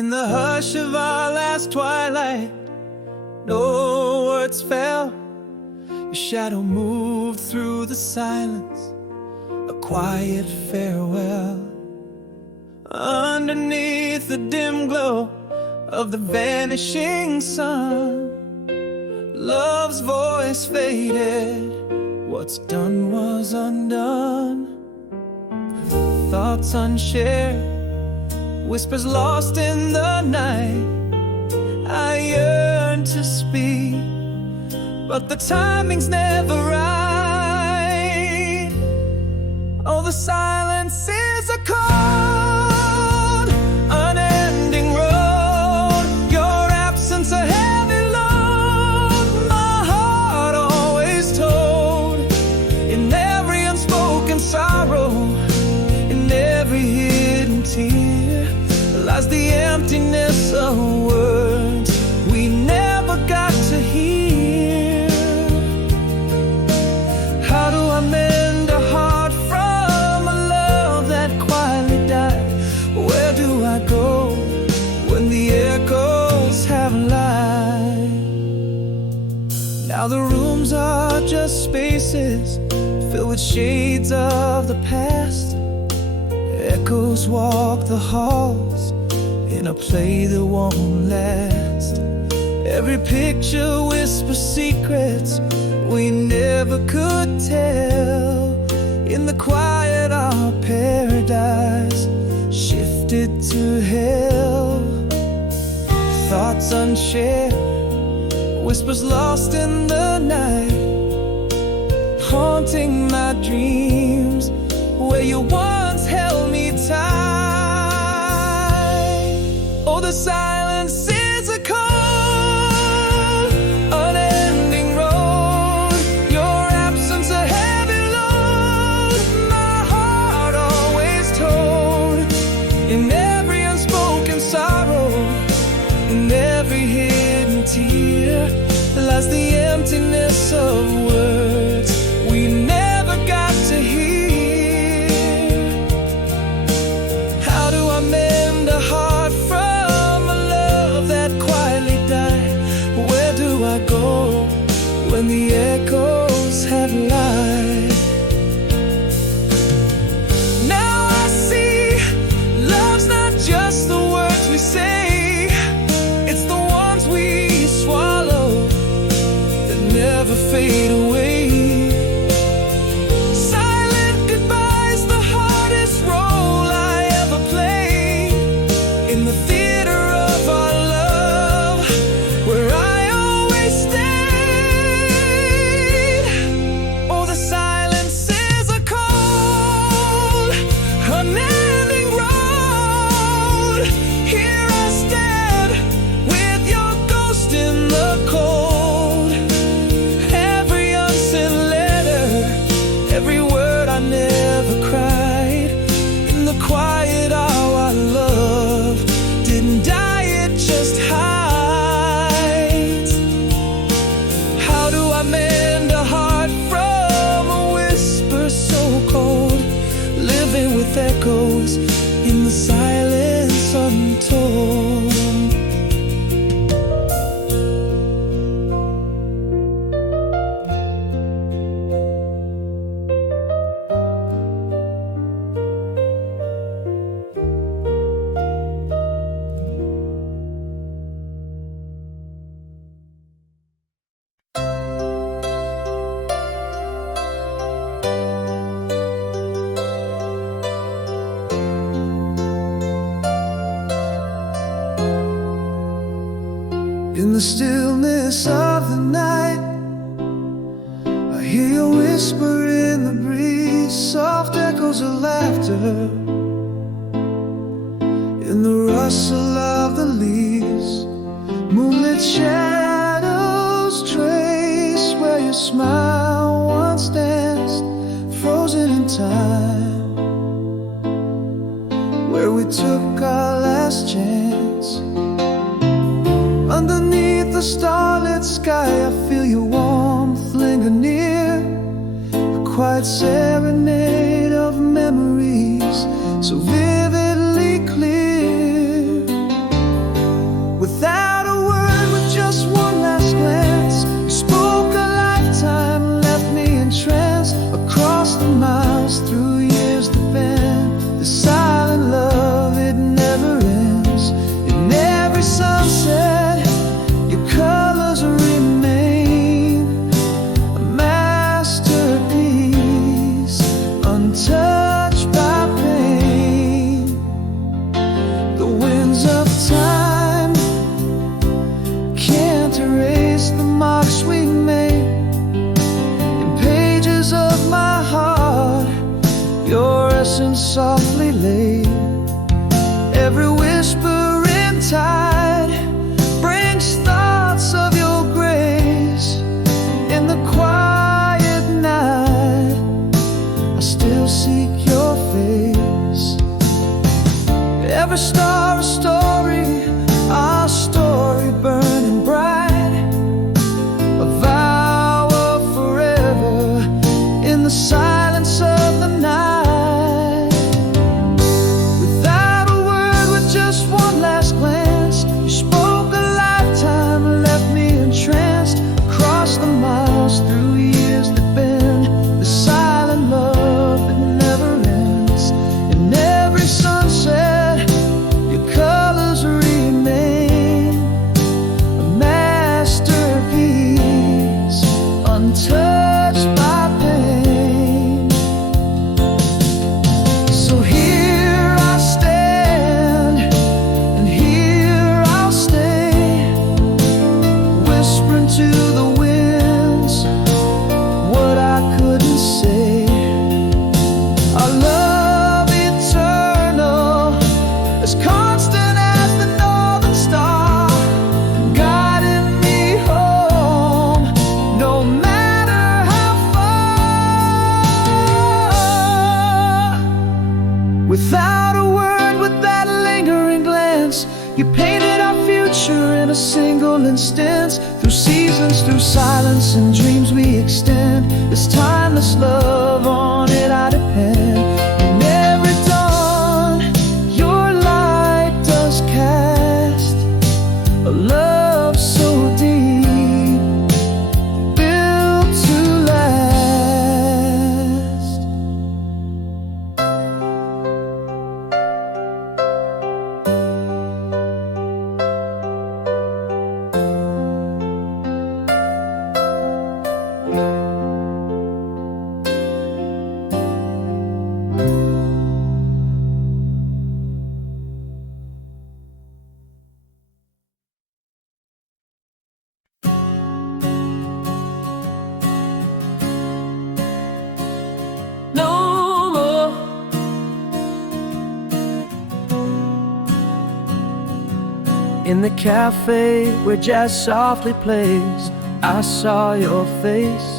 In the hush of our last twilight, no words fell. Your shadow moved through the silence, a quiet farewell. Underneath the dim glow of the vanishing sun, love's voice faded, what's done was undone. Thoughts unshared, whispers lost in the night. I yearn to speak, but the timing's never right. Oh, the silence is a cold, unending road. Your absence a heavy load. My heart always told, in every unspoken sorrow, in every hidden tear, lies the emptiness of words we never got to hear. How do I mend a heart from a love that quietly died? Where do I go when the echoes have lied? Now the rooms are just spaces filled with shades of the past. Echoes walk the halls in a play that won't last. Every picture whispers secrets we never could tell. In the quiet our paradise shifted to hell. Thoughts unshared, whispers lost in the night, haunting my dreams where you once held me tight. Oh, the silence is a cold, unending road. Your absence a heavy load. My heart always told, in every unspoken sorrow, in every hidden tear, lies the emptiness of words we never got to hear. Mend a heart from a love that quietly died. Where do I go when the echoes have lied? Now I see love's not just the words we say, it's the ones we swallow that never fade away. Quiet hour our love didn't die, it just hides. How do I mend a heart from a whisper so cold, living with echoes in the silence untold? In the stillness of the night, I hear you whisper in the breeze, soft echoes of laughter. In the rustle of the leaves, moonlit shadows trace where your smile once danced, frozen in time, where we took our last chance. Underneath the starlit sky, I feel your warmth linger near, a quiet serenade of memories so vividly clear. listen softly late. Every whispering tide brings thoughts of your grace. In the quiet night, I still seek your face. Every star a story, our story burning bright, a vow of forever in the silence of the night. Without a word, with just one last glance, you spoke a lifetime and left me entranced. Across the miles, through years that bend, the silent love that never ends. In every sunset, your colors remain, a masterpiece, untouched by pain. So here I stand, and here I'll stay, whispering to the winds what I couldn't say. Our love eternal, as constant as the northern star, guiding me home, no matter how far. Without a word, with that lingering glance, you painted our future in a single instance. Through seasons, through silence and dreams we extend. This timeless love, on it I depend. In every dawn, your light does cast a love so deep, built to last. No more. In the cafe where jazz softly plays, I saw your face.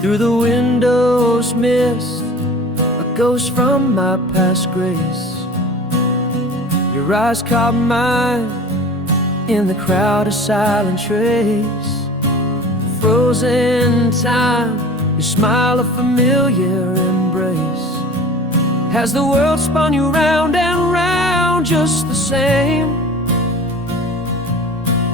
Through the window's mist, a ghost from my past grace. Your eyes caught mine in the crowd, a silent trace. Frozen time, your smile a familiar embrace. Has the world spun you round and round just the same?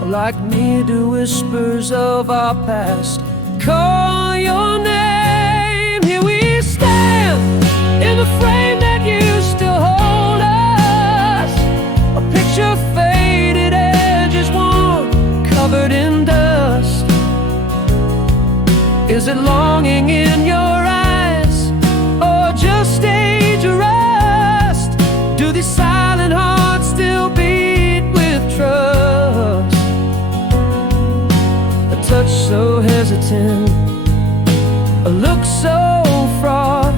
Or like me, do whispers of our past call your name? Here we stand in the frame that used to hold us, a picture faded, edges worn, covered in dust. Is it longing in your eyes, or just stage rust? Do these silent hearts still beat with trust? A touch so hesitant, a look so fraught.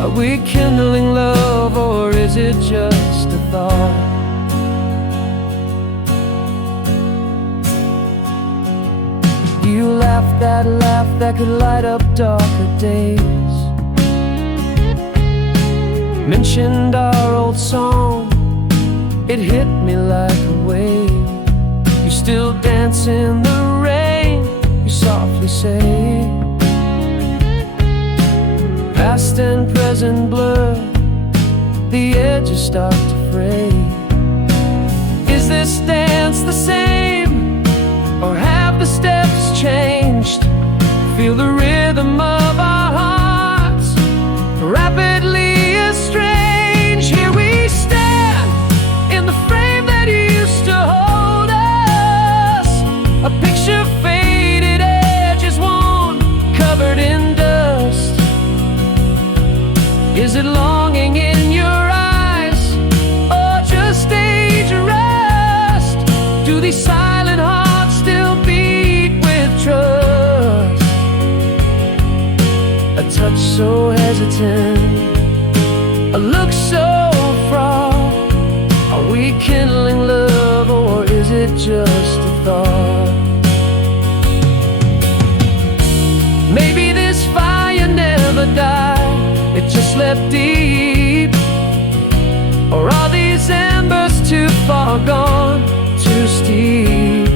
Are we kindling love, or is it just a thought? You laughed that laugh that could light up darker days. Mentioned our old song, it hit me like a wave. You still dance in the rain, you softly say. Past and present blur, the edges start to fray. Is this dance the same, or have the steps changed? Feel the rhythm of our hearts rapidly estranged. Here we stand in the frame that used to hold us, a picture faded, edges worn, covered in dust. Is it longing in your eyes, or just stage rust? Do these silent hearts still beat with trust? A touch so hesitant, far gone, too steep.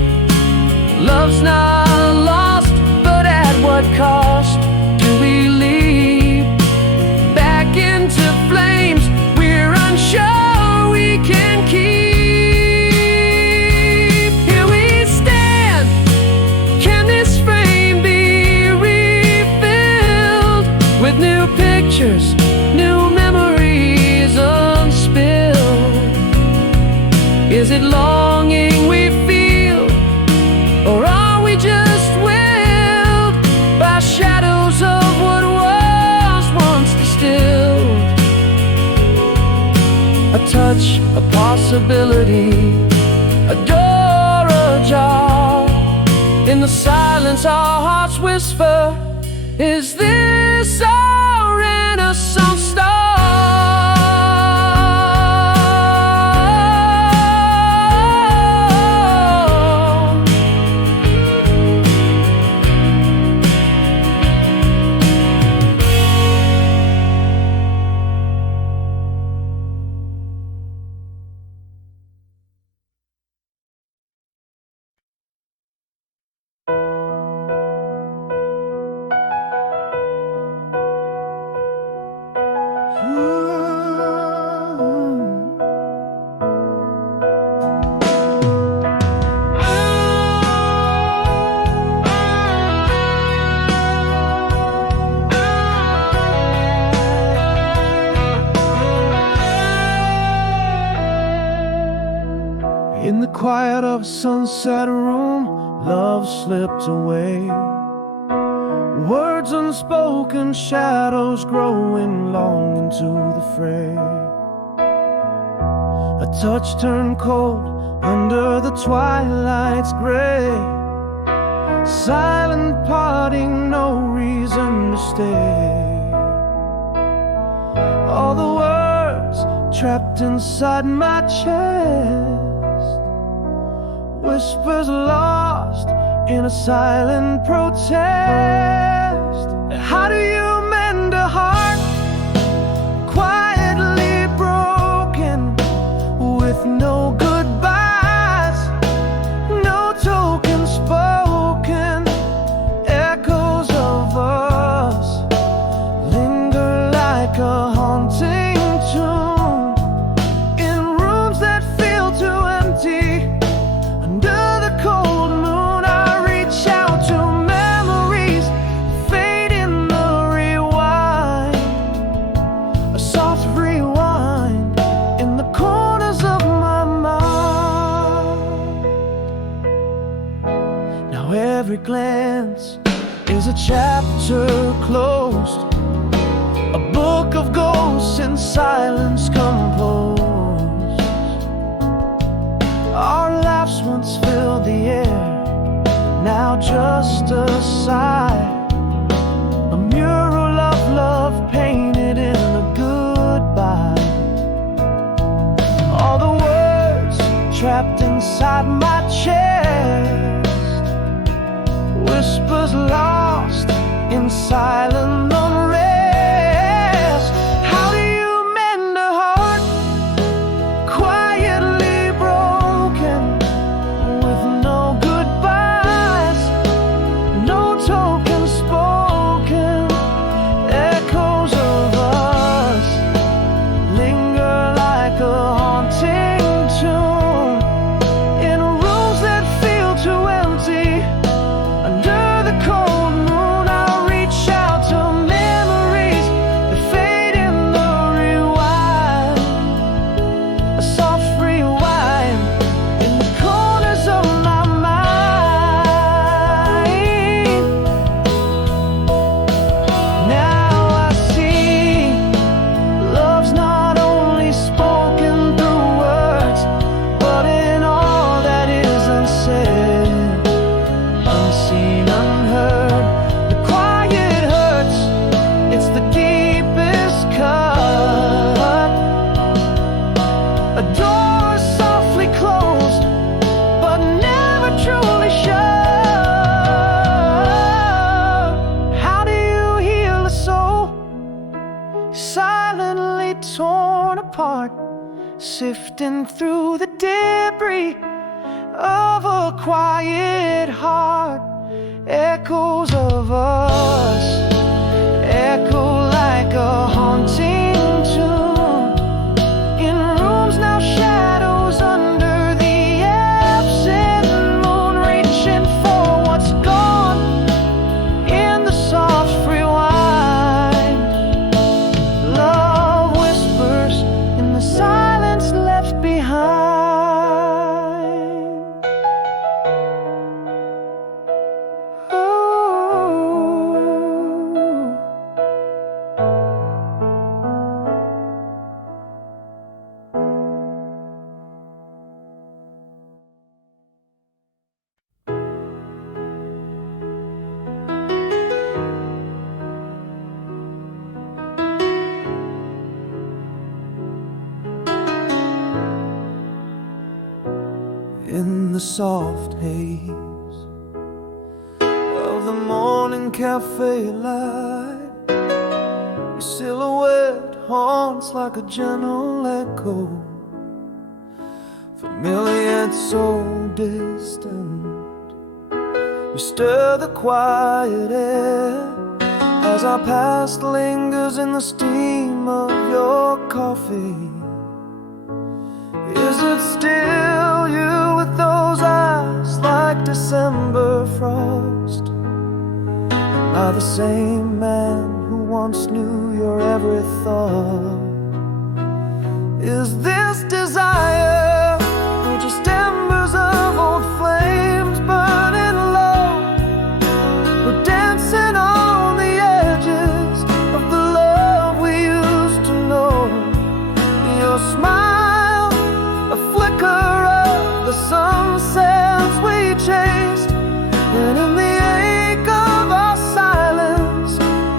Love's not lost, but at what cost do we leap back into flames we're unsure we can keep? Here we stand. Can this frame be refilled with new pictures, new memories unspilled? Is it longing we feel, or are we just willed by shadows of what was once distilled? A touch, a possibility, a door ajar. In the silence our hearts whisper, is this our Renaissance star? In the quiet of a sunset room, love slipped away. Words unspoken, shadows growing long into the fray. A touch turned cold under the twilight's gray. Silent parting, no reason to stay. All the words trapped inside my chest, whispers lost in a silent protest. How do you mend a heart quietly broken, with no goodbyes, no tokens spoken? Echoes of us linger like a haunting tune in rooms that feel too empty. Every glance is a chapter closed, a book of ghosts in silence composed. Our laughs once filled the air, now just a sigh, a mural of love painted in a goodbye. All the words trapped inside my chest, whispers lost in silent unrest. How do you mend a heart quietly broken, with no goodbyes, no tokens spoken? Echoes of us linger like a haunting tune in a room sifting through the debris of a quiet heart. Echoes of us echo like a haunting tune in rooms now shadows under the absent moon, reaching for what's gone in the soft free wine. Love whispers in the silence left behind. In the soft haze of the morning cafe light, your silhouette haunts like a gentle echo, familiar yet so distant. You stir the quiet air as our past lingers in the steam of your coffee. Is it still you with those eyes like December frost? Am I the same man who once knew your every thought? Is this desire or just embers of old flames burning low? We're dancing on the edges of the love we used to know. Your smile, a flicker of the sunsets we chased, and in the ache of our silence,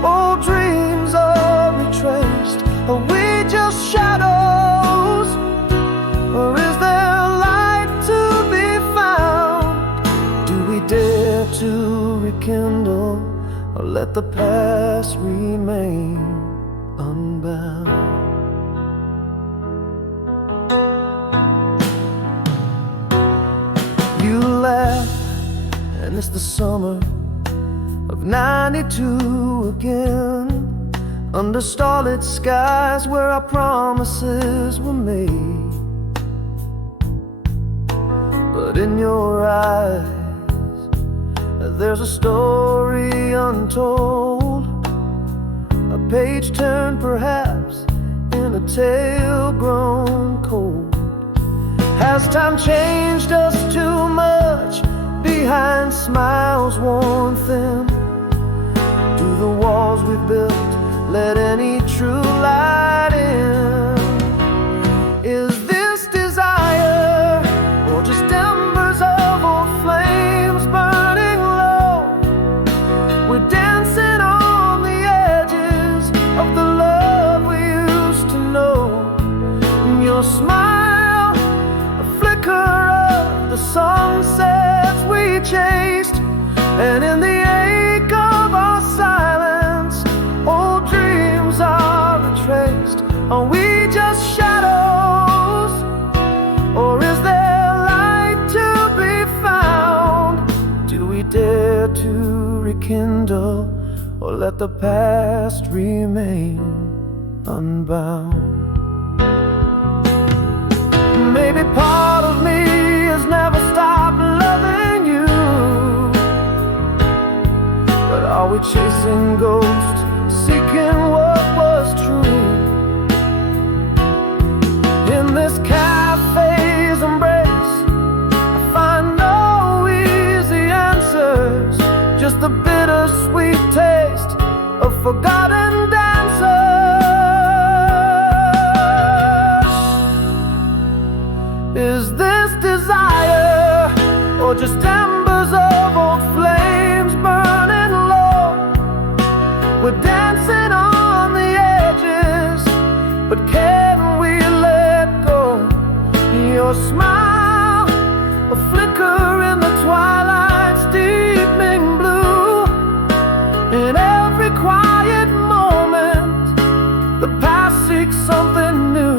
old dreams are retraced. Are we just shadows, or is there light to be found? Do we dare to rekindle, or let the past remain unbound? You laugh, and it's the summer of '92 again, under starlit skies where our promises were made. But in your eyes, there's a story untold, a page turned perhaps in a tale grown cold. Has time changed us too much behind smiles worn thin? Do the walls we built let any true light in? Is this desire or just embers of old flames burning low? We're dancing on the edges of the love we used to know. Your smile, a flicker of the sunsets we chased, and in the ache of our silence, old dreams are retraced. Are we just shadows, or is there light to be found? Do we dare to rekindle, or let the past remain unbound? Maybe part of me has never stopped loving you, but are we chasing ghosts, seeking what was true? In this cafe's embrace, I find no easy answers, just the bittersweet taste of forgotten dancers. Is this desire, or just embers of old flames burning low? We're dancing on the edges, but can we let go? Your smile, a flicker in the twilight's deepening blue. In every quiet moment, the past seeks something new.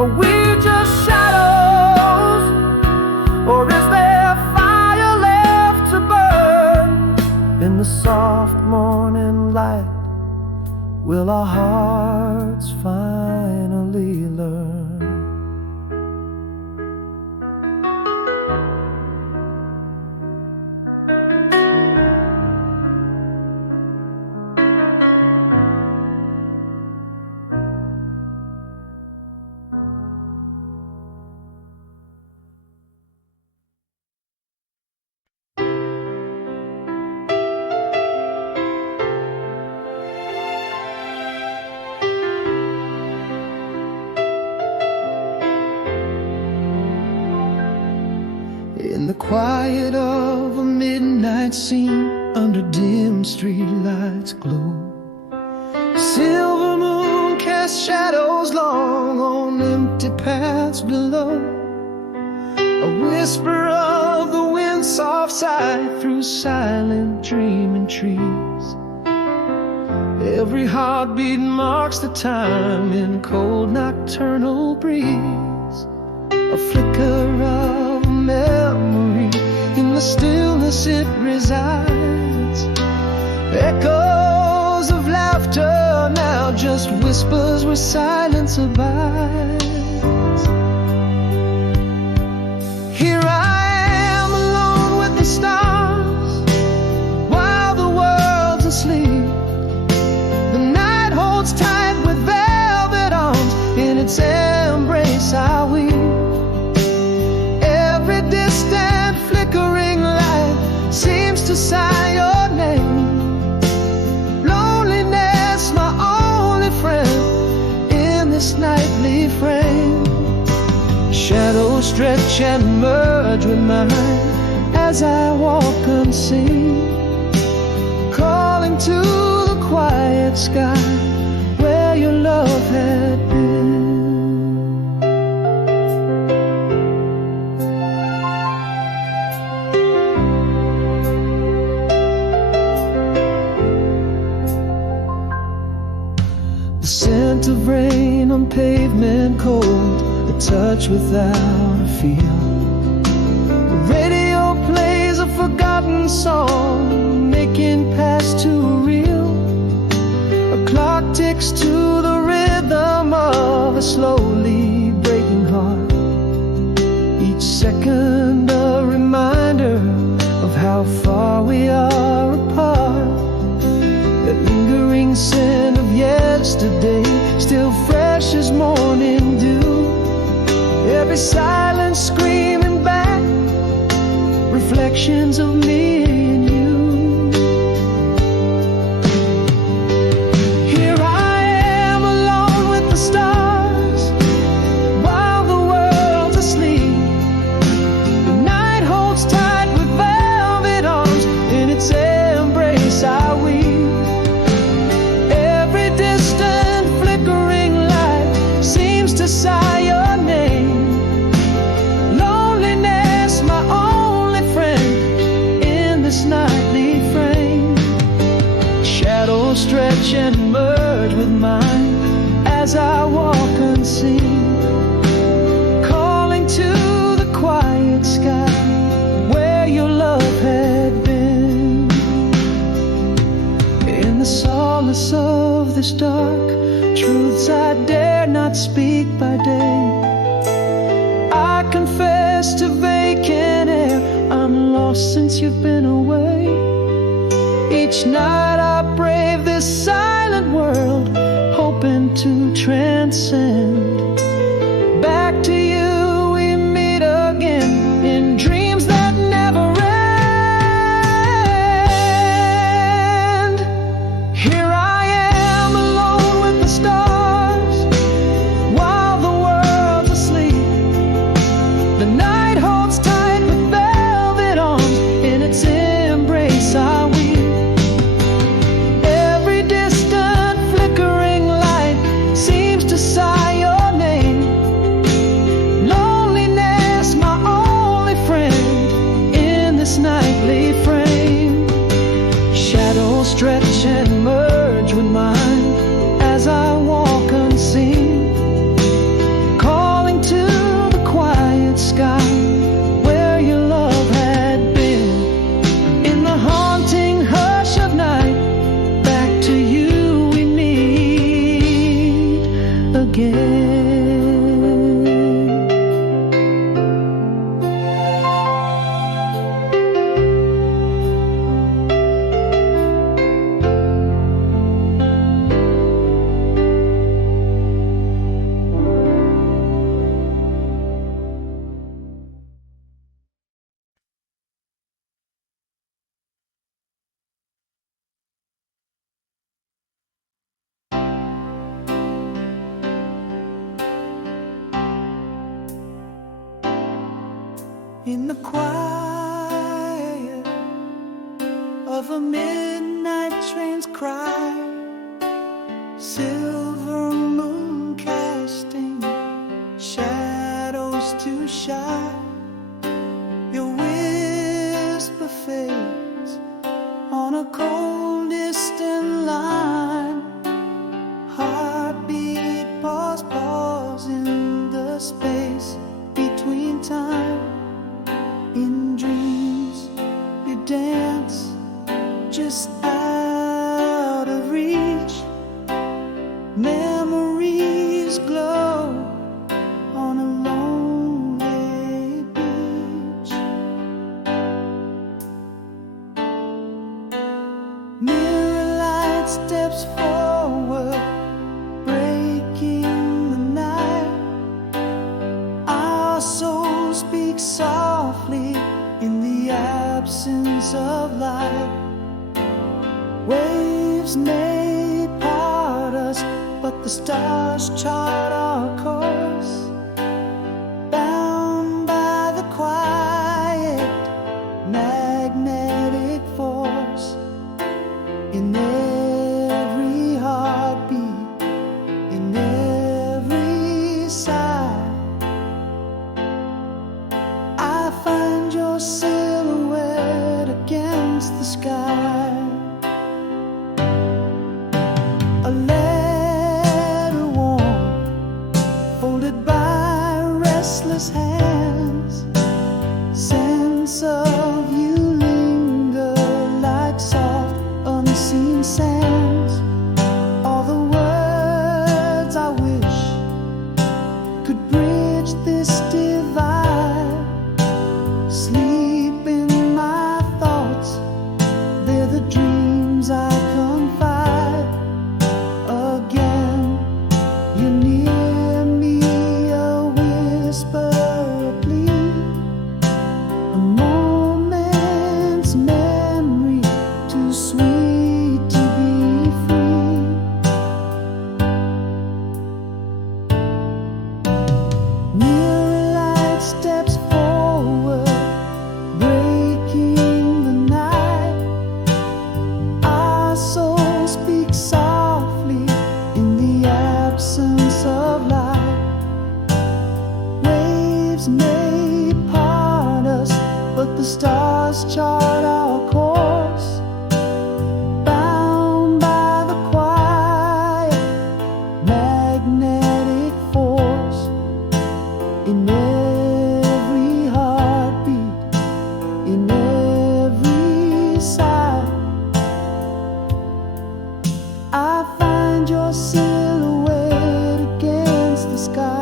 Are we just In the soft morning light, will our hearts finally learn? In the quiet of a midnight scene, under dim streetlights glow, silver moon casts shadows long on empty paths below. A whisper of the wind, soft sigh through silent dreaming trees. Every heartbeat marks the time in cold nocturnal breeze. A flicker of memory, in the stillness it resides. Echoes of laughter, now just whispers where silence abides. Here I am alone with the stars, while the world's asleep. The night holds tight with velvet arms, in its embrace I weep. Distant flickering light seems to sigh your name. Loneliness, my only friend in this nightly frame. Shadows stretch and merge with mine as I walk unseen, calling to the quiet sky where your love had been. The scent of rain on pavement cold, a touch without a feel. The radio plays a forgotten song, making past too real. A clock ticks to the rhythm of a slowly breaking heart. Each second a reminder of how far we are apart. That lingering scent of yesterday, still fresh as morning dew. Every silence screaming back, reflections of me and you. Here I am alone with the stars, while the world's asleep. The night holds tight with velvet arms, in its embrace I weep. Sigh your name. Loneliness, my only friend in this nightly frame. Shadows stretch and merge with mine as I walk unseen, calling to the quiet sky where your love had been. In the solace of this dark, truths I dare not speak by day, I confess to vacant air, I'm lost since you've been away. Each night I brave this silent world, hoping to transcend. Back to you we meet again, in dreams that never end. Here I am alone with the stars, while the world's asleep. The night holds tight with velvet arms, in its embrace I weep. Every distant flickering light seems to sigh your name. Loneliness, my only friend in this nightly frame. Shadows stretch and merge with mine as I walk unseen, calling to the quiet sky where your love had been. In the quiet of a midnight train's cry, silver moon casting shadows to shine, your whisper fades on a cold distant line. Heartbeat pause in the space between time. In dreams you dance just out of reach. Memories glow on a lonely beach. Mirror light steps forward, breaking the night. Our souls speak softly in the absence of light. Waves may part us, but the stars chart our course. Bound by the quiet magnetic force in every heartbeat, in every sigh. I find your silhouette against the sky. A letter warm, folded by restless hands. Sense of you linger like soft, unseen sands. All the words I wish could bridge this divide. Sleep in my thoughts, they're the dreams I confide. Again, you're near me, a whisper, a plea, a moment's memory, too sweet to be free. Mirror light steps forward, breaking the night. Our souls speak softly in the absence of light. Waves may part us, but the stars chart our course. Bound by the quiet magnetic force in every heartbeat, in every sigh. I find your silhouette against the sky.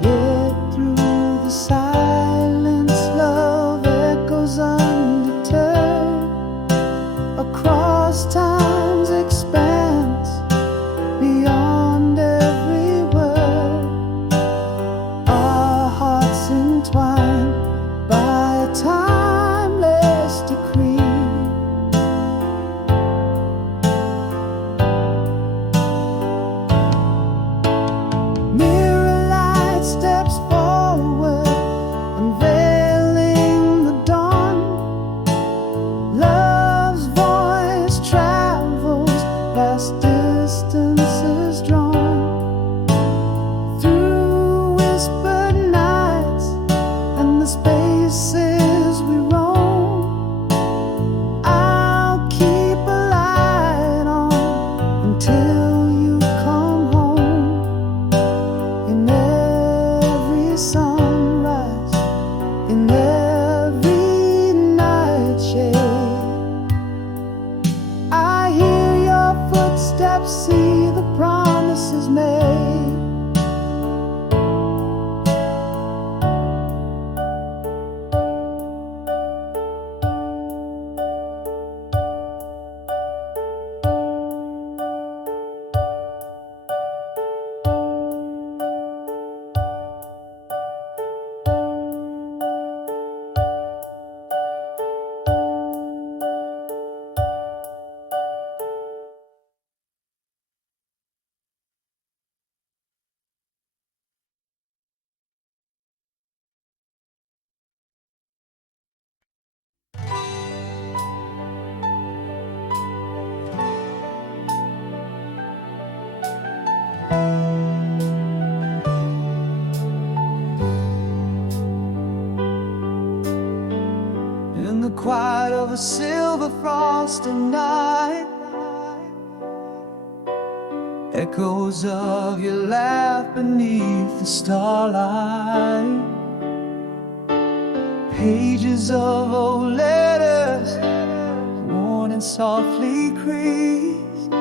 Yet through the silence, love echoes undeterred across time's expanse, beyond every word. Our hearts entwined by a timeless decree. Mirror light steps forward, unveiling the dawn. Love's voice travels past distances drawn. Through whispered nights and the spaces we roam, I'll keep a light on until you come home. In every sunrise, in every nightshade, I hear your footsteps, see the promises made. of a silver frosted night, echoes of your laugh beneath the starlight, pages of old letters worn and softly creased,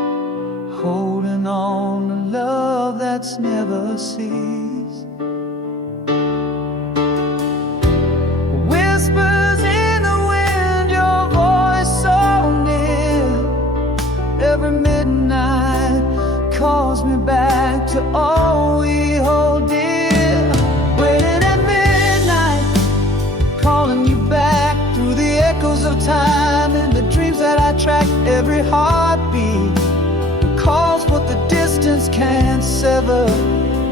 holding on to love that's never ceased. Whispers in the wind, your voice so near, every midnight calls me back to all we hold dear. Waiting at midnight, calling you back through the echoes of time and the dreams that I track. Every heartbeat recalls what the distance can't sever.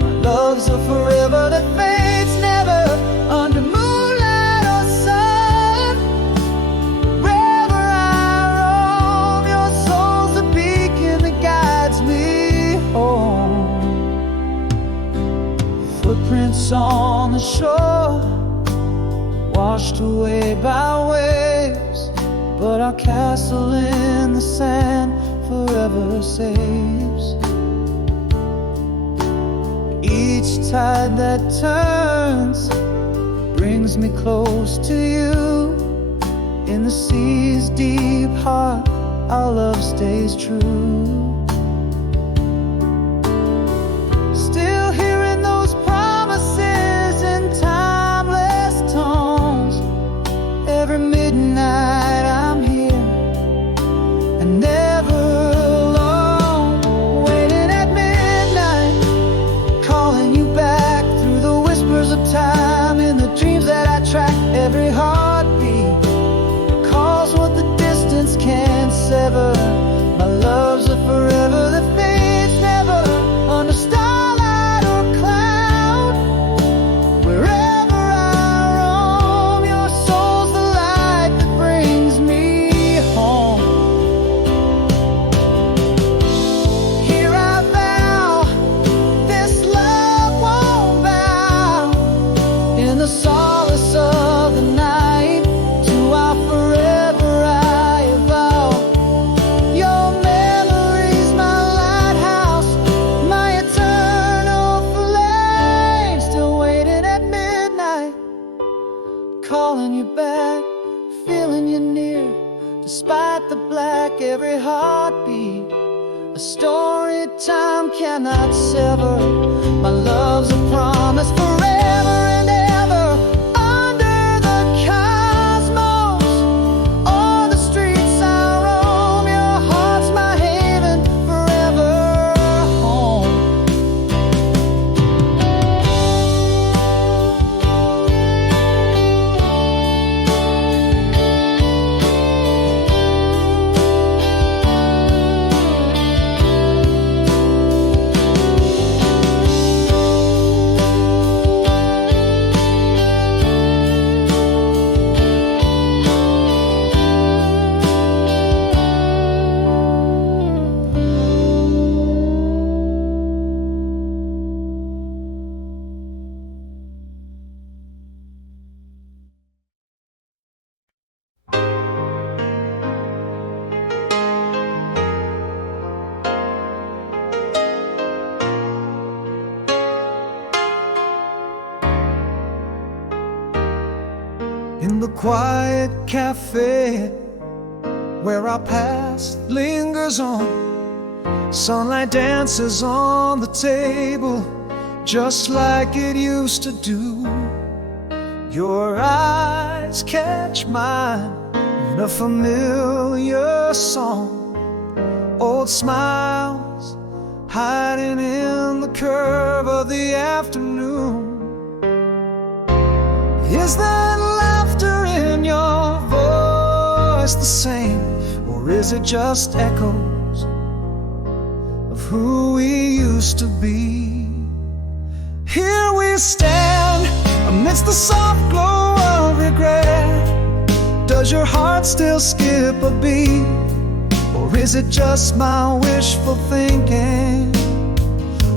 My love's a forever that fades never, under moonlight or sun. Wherever I roam, your soul's the beacon that guides me home. Footprints on the shore, washed away by waves, but our castle in the sand forever saves. Each tide that turns brings me close to you. In the sea's deep heart, our love stays true. Still hearing those promises in timeless tones. Every midnight I'm here and never alone. Waiting at midnight, calling you back through the whispers of time and the dreams that I track. Every heartbeat calls what the distance can't sever. My love's a forever that fades never, under starlight or cloud. Wherever I roam, your soul's the light that brings me home. Here I vow, this love won't bow. In the solace of the night, to our forever I vow. Your memory's my lighthouse, my eternal flame. Still waiting at midnight, calling you back, feeling you near. Despite the black, every heartbeat, a story time cannot sever. My love's a promise forever and ever. Under the cosmos or the streets I roam, your heart's my haven, forever home. In the quiet cafe where our past lingers on, sunlight dances on the table just like it used to do. Your eyes catch mine in a familiar song, old smiles hiding in the curve of the afternoon. Is that laughter in your voice the same, or is it just echoes of who we used to be? Here we stand amidst the soft glow of regret. Does your heart still skip a beat, or is it just my wishful thinking?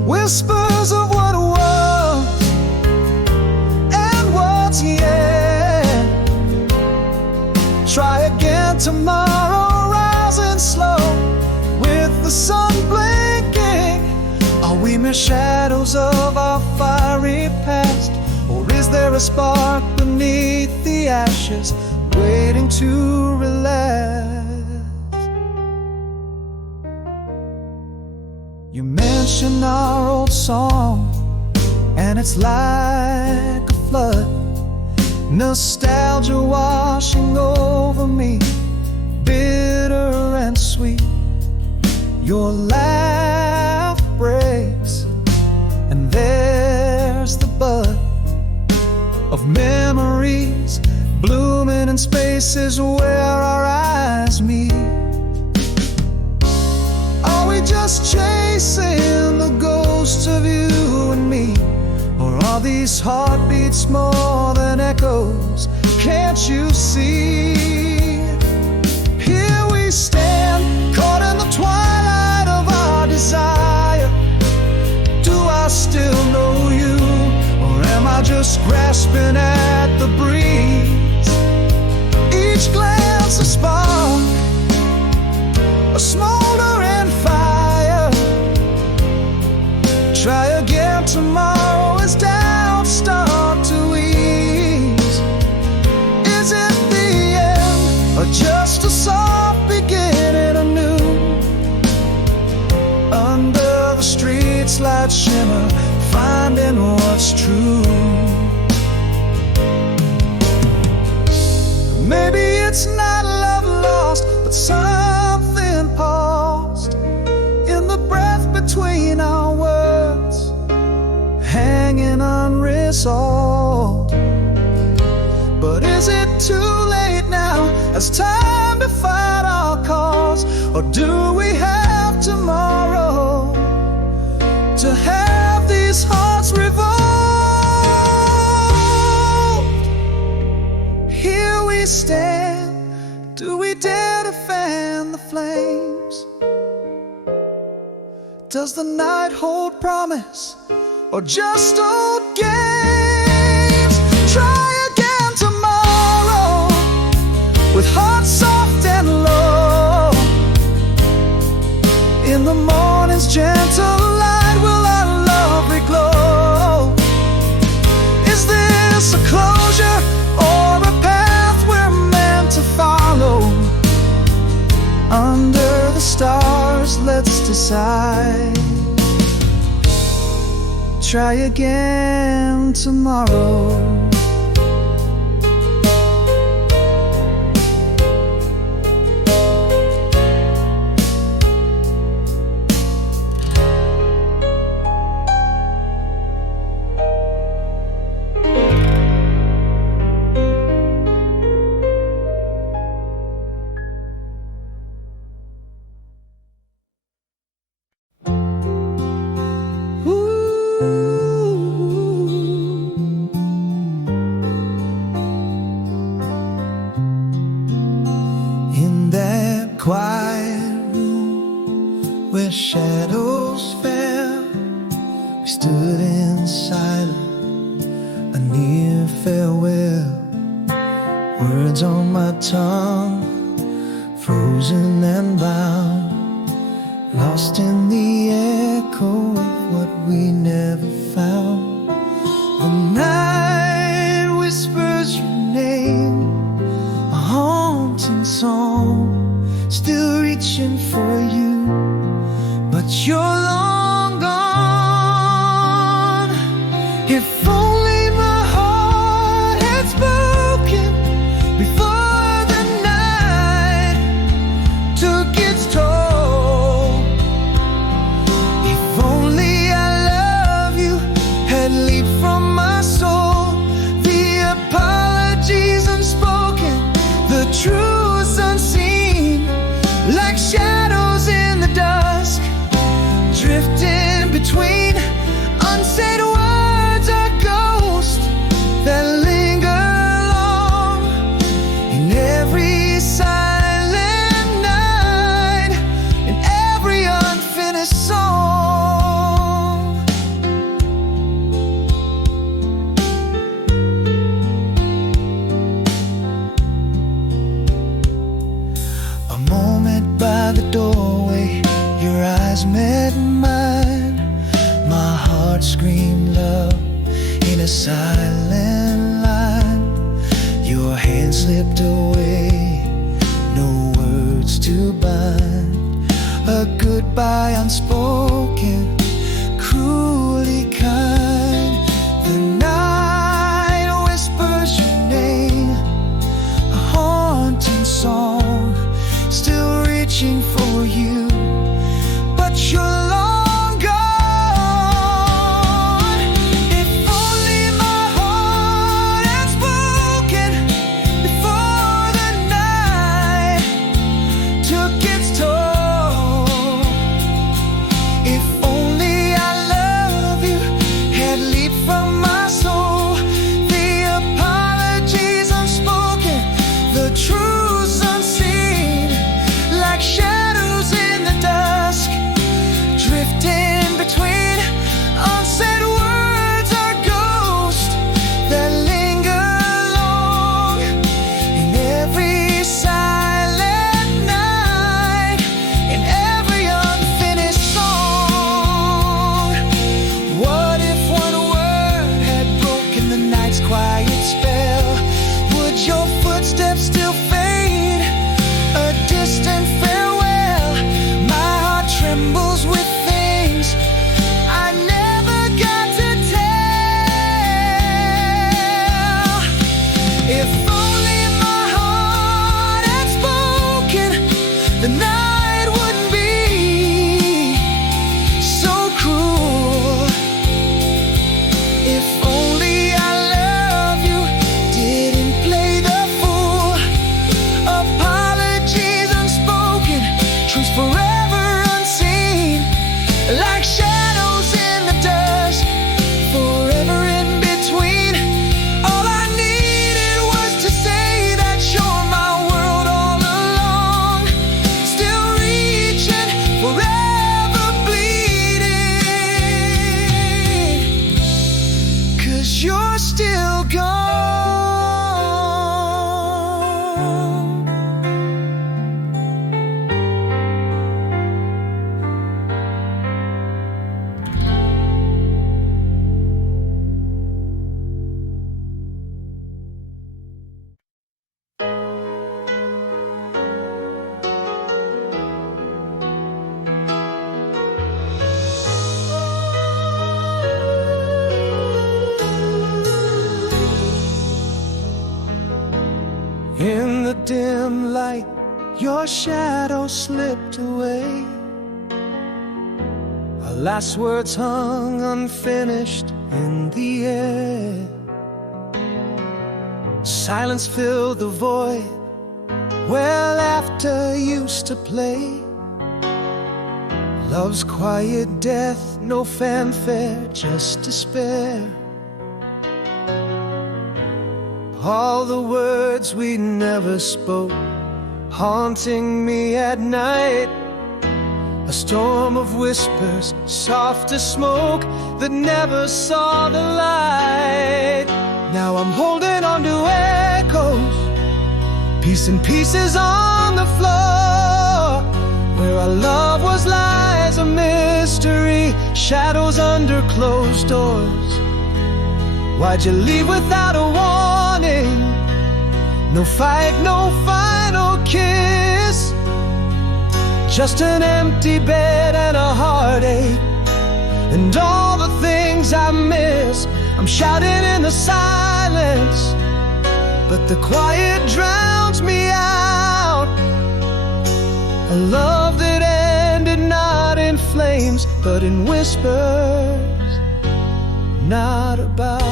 Whispers of what was and what's yet. Try again tomorrow rising slow with the sun blinking? Are we mere shadows of our fiery past? Or is there a spark beneath the ashes waiting to relax? You mention our old song, and it's like a flood, nostalgia washing over me, bitter and sweet. Your laugh breaks, and there's the bud of memories blooming in spaces where our eyes meet. Are we just chasing the ghosts of you and me? Or are these heartbeats more than echoes? Can't you see? Here we stand, caught in the twilight of our desire. Do I still know you? Or am I just grasping at the breeze? Each glance a spark, a smoldering fire. Try again tomorrow as doubts start to ease. Is it the end, or just a soft beginning anew? Under the street's light shimmer, finding what's true. Maybe it's not love lost, but something paused in the breath between our words, hanging unresolved. But is it too late now? Has time to fight our cause? Or do we have tomorrow to have these hearts revolved? Here we stand, do we dare to fan the flames? Does the night hold promise, or just old games? Try again tomorrow, with hearts soft and low. In the morning's gentle light, will our love reglow? Is this a closure, or a path we're meant to follow? Under the stars, let's decide. Try again tomorrow. Quiet room where shadows fell, we stood in silence, a near farewell. Words on my tongue, frozen and bound, lost in the echo of what we never found. The night whispers your name, a haunting song, still reaching for you, but you're long gone. If only my heart had spoken before the night took its toll. If only our love you had leaped from my soul. The apologies unspoken, the truths unseen, like shadows in the dusk, drifting between unsaid words are gone. scream love in a silent line. Your hand slipped away, no words to bind. A goodbye unspoken, cruelly kind. The night whispers your name, a haunting song, still reaching for you, but you're long gone. If only my heart had spoken before the night took its toll. If only I love you had leaped from my soul. The apologies unspoken, the truths unseen, like shadows in the dusk, drifting between unsaid words are ghosts that linger long in every silent night, in every unfinished song. What if one word had broken the night's quiet spell? Would your footsteps still fade? A distant farewell. My heart trembles with things I never got to tell. If only my heart had spoken, the night wouldn't be so cruel. If only I love you didn't play the fool. Apologies unspoken, truths forever unseen, like shadows in the dust, forever in between. All I needed was to say that you're my world all along, still reaching, forever bleeding, 'cause you're still gone. In the dim light, your shadow slipped away. Our last words hung unfinished in the air. Silence filled the void where laughter used to play. Love's quiet death, no fanfare, just despair. All the words we never spoke, haunting me at night. A storm of whispers, soft as smoke, that never saw the light. Now I'm holding on to echoes, piece in pieces on the floor. Where our love was lies, a mystery, shadows under closed doors. Why'd you leave without a warning? No fight, no final kiss, just an empty bed and a heartache, and all the things I miss. I'm shouting in the silence, but the quiet drowns me out. A love that ended not in flames, but in whispers, not about.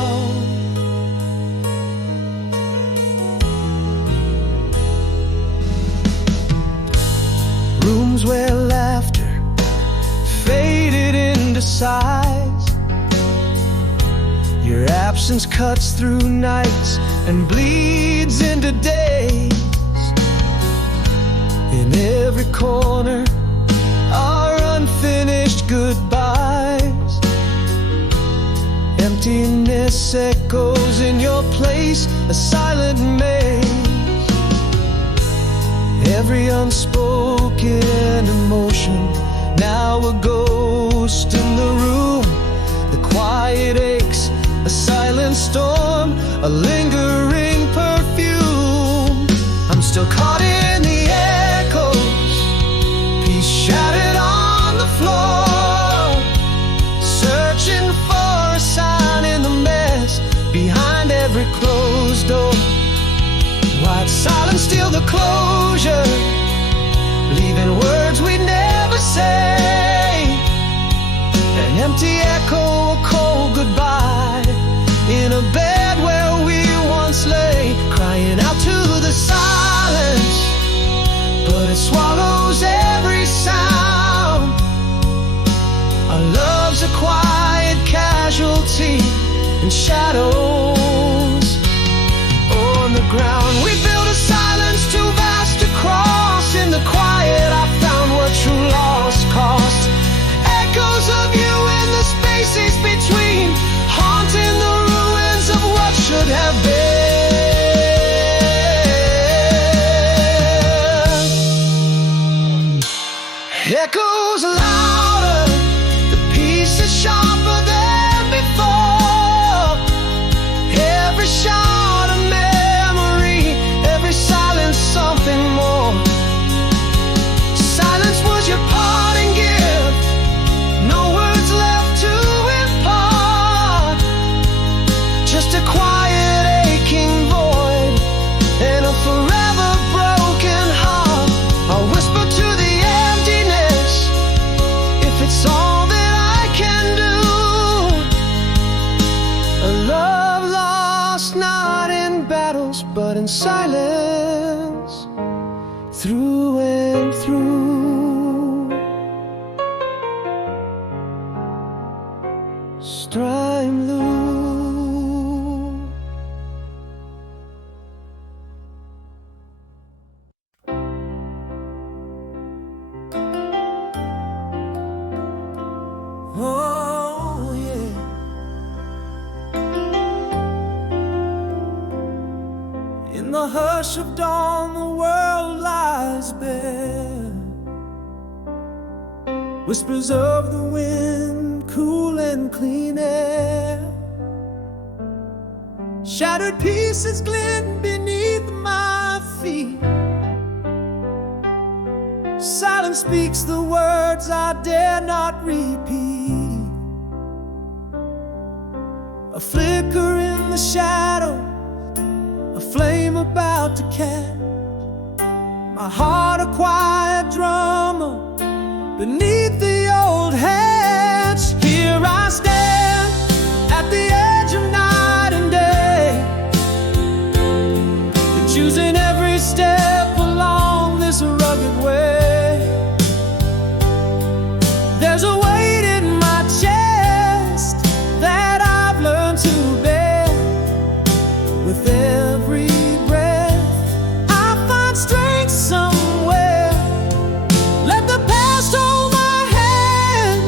Rooms where laughter faded into sighs. Your absence cuts through nights and bleeds into days. In every corner are unfinished goodbyes. Emptiness echoes in your place, a silent maze. Every unspoken emotion, now a ghost in the room. The quiet aches, a silent storm, a lingering perfume. I'm still caught in the echoes, peace shattered on the floor, searching for a sign in the mess behind every closed door. White silence steal the closure, leaving words we never say, an empty echo, a cold goodbye, in a bed where we once lay, crying out to the silence, but it swallows every sound. Our love's a quiet casualty in shadows on the ground. We built a silence too vast to cross. In the quiet I found what true loss cost. Echoes of you in the spaces between, haunting the ruins of what should have been. Echoes louder, the peace is sharper than before. Every shot a memory, every silence something more. Silence was your parting gift, no words left to impart, just a quiet aching void and a forever broken heart. I'll whisper to the emptiness, if it's all that I can do. A love lost not in battles but in silence, through and through. Strime Lou. Oh yeah. In the hush of dawn, the world lies bare. Whispers of the wind, cool and clean air. Shattered pieces glint beneath my feet. Silence speaks the words I dare not repeat. A flicker in the shadow, a flame about to catch. My heart a quiet drummer beneath the old hatch. Here I stand at the edge of night and day, choosing every step along this rugged way. There's a weight in my chest that I've learned to bear. With every breath I find strength somewhere. Let the past hold my hand,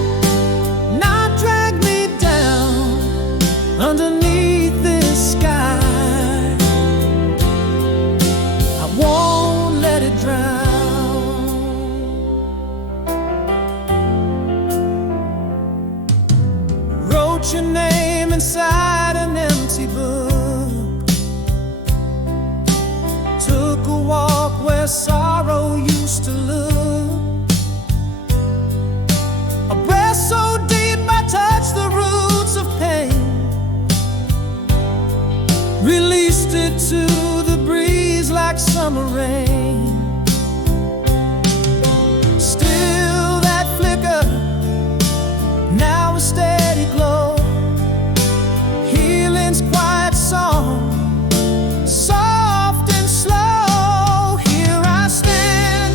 not drag me down underneath this sky. I won't let it drown. Wrote your name inside an empty book, took a walk where sorrow used to look. A breath so deep I touched the roots of pain, released it to the breeze like summer rain. Still that flicker, now a steady glow. Healing's quiet song, soft and slow. Here I stand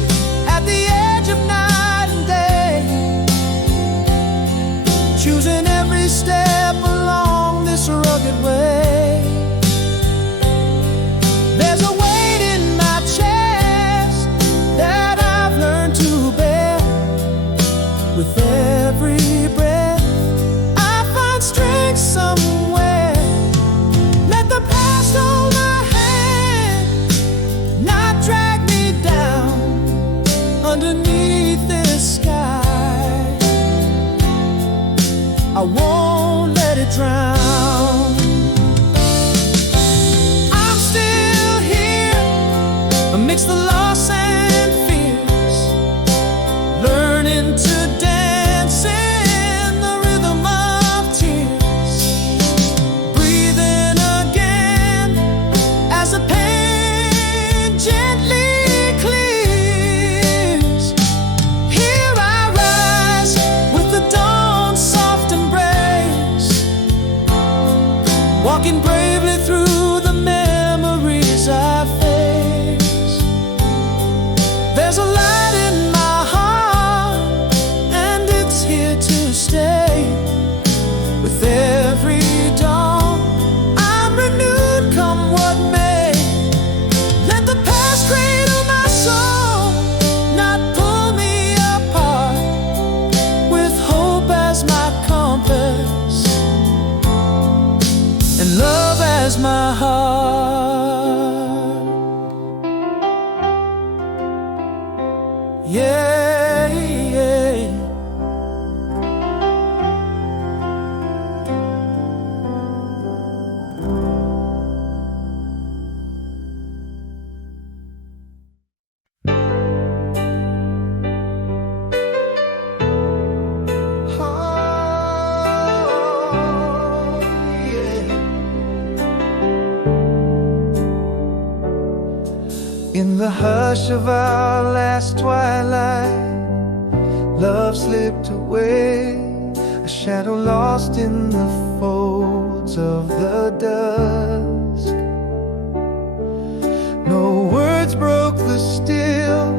at the edge of night and day, choosing every step along this rugged way. There's a weight in my chest that I've learned to bear. With every breath I find strength somewhere. Let the past hold my hand, not drag me down underneath this sky. I won't let drown. I'm still here amidst the loss and fears, learning to dance in the rhythm of tears, breathing again as the pain gently clears. Here I rise with the dawn's soft embrace, walking bravely through the memories I face. There's a light in my heart, and it's here to stay. With every dawn, I'm renewed, come what may. Let the past cradle my soul, not pull me apart. With hope as my compass and love as my heart. Yeah, yeah. Oh, yeah. In the hush of our last twilight, love slipped away, a shadow lost in the folds of the dusk. No words broke the still,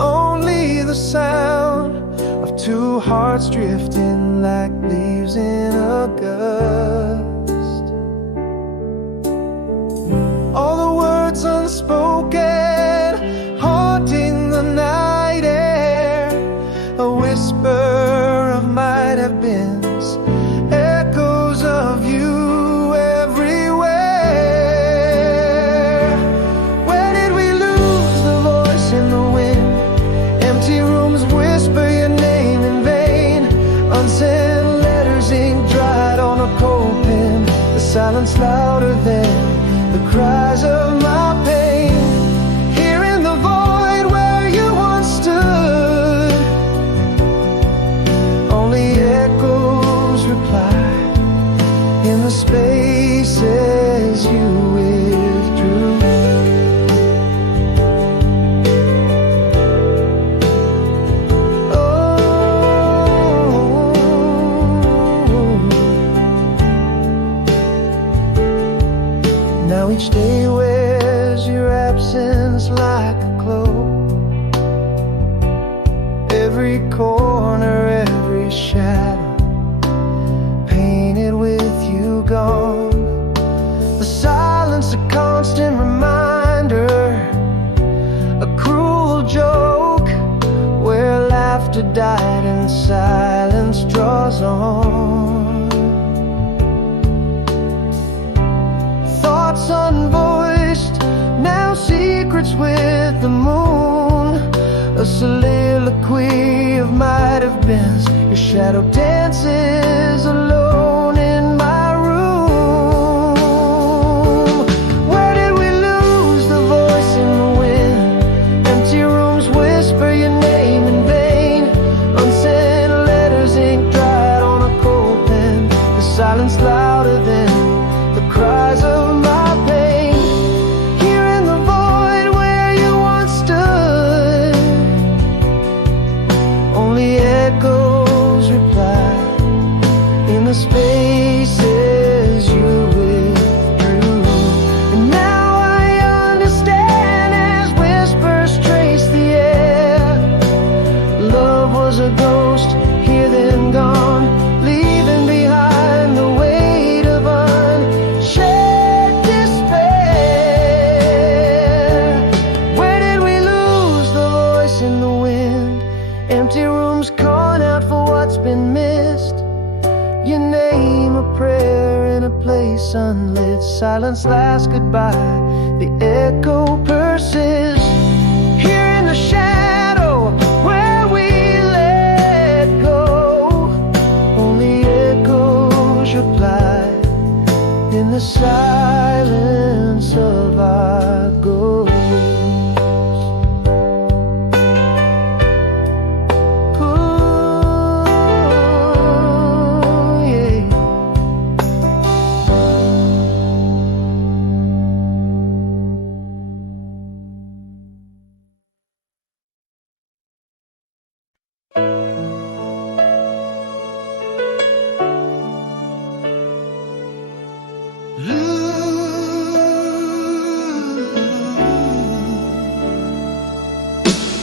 only the sound of two hearts drifting like leaves in a gust. All the words unspoken, haunting the night air, a whisper of might have beens, echoes of you everywhere. Where did we lose the voice in the wind? Empty rooms whisper your name in vain. Unsent letters, ink dried on a cold pen. The silence louder than the cries of my pain. Here in the void where you once stood, only echoes reply in the spaces you withdrew. Now each day wears your absence like a cloak. Every corner, every shadow, painted with you gone. The silence a constant reminder, a cruel joke where laughter died and silence draws on. Thoughts unvoiced, now secrets with the moon, a soliloquy of might have beens. Your shadow dances alone in my room. Where did we lose the voice in the wind? Empty rooms whisper your name in vain. Unsent letters, ink dried on a cold pen. The silence louder than the cries of my pain. Here in the void where you once stood, only echoes reply in the spaces you withdrew. And now I understand as whispers trace the air. Love was a ghost, here then gone, leaving behind the weight of unshared despair. Where did we lose the voice in the wind? Empty rooms calling out for what's been missed. Your name a prayer in a place unlit. Silence last goodbye, the echo persists. Here in the shadow where we let go, only echoes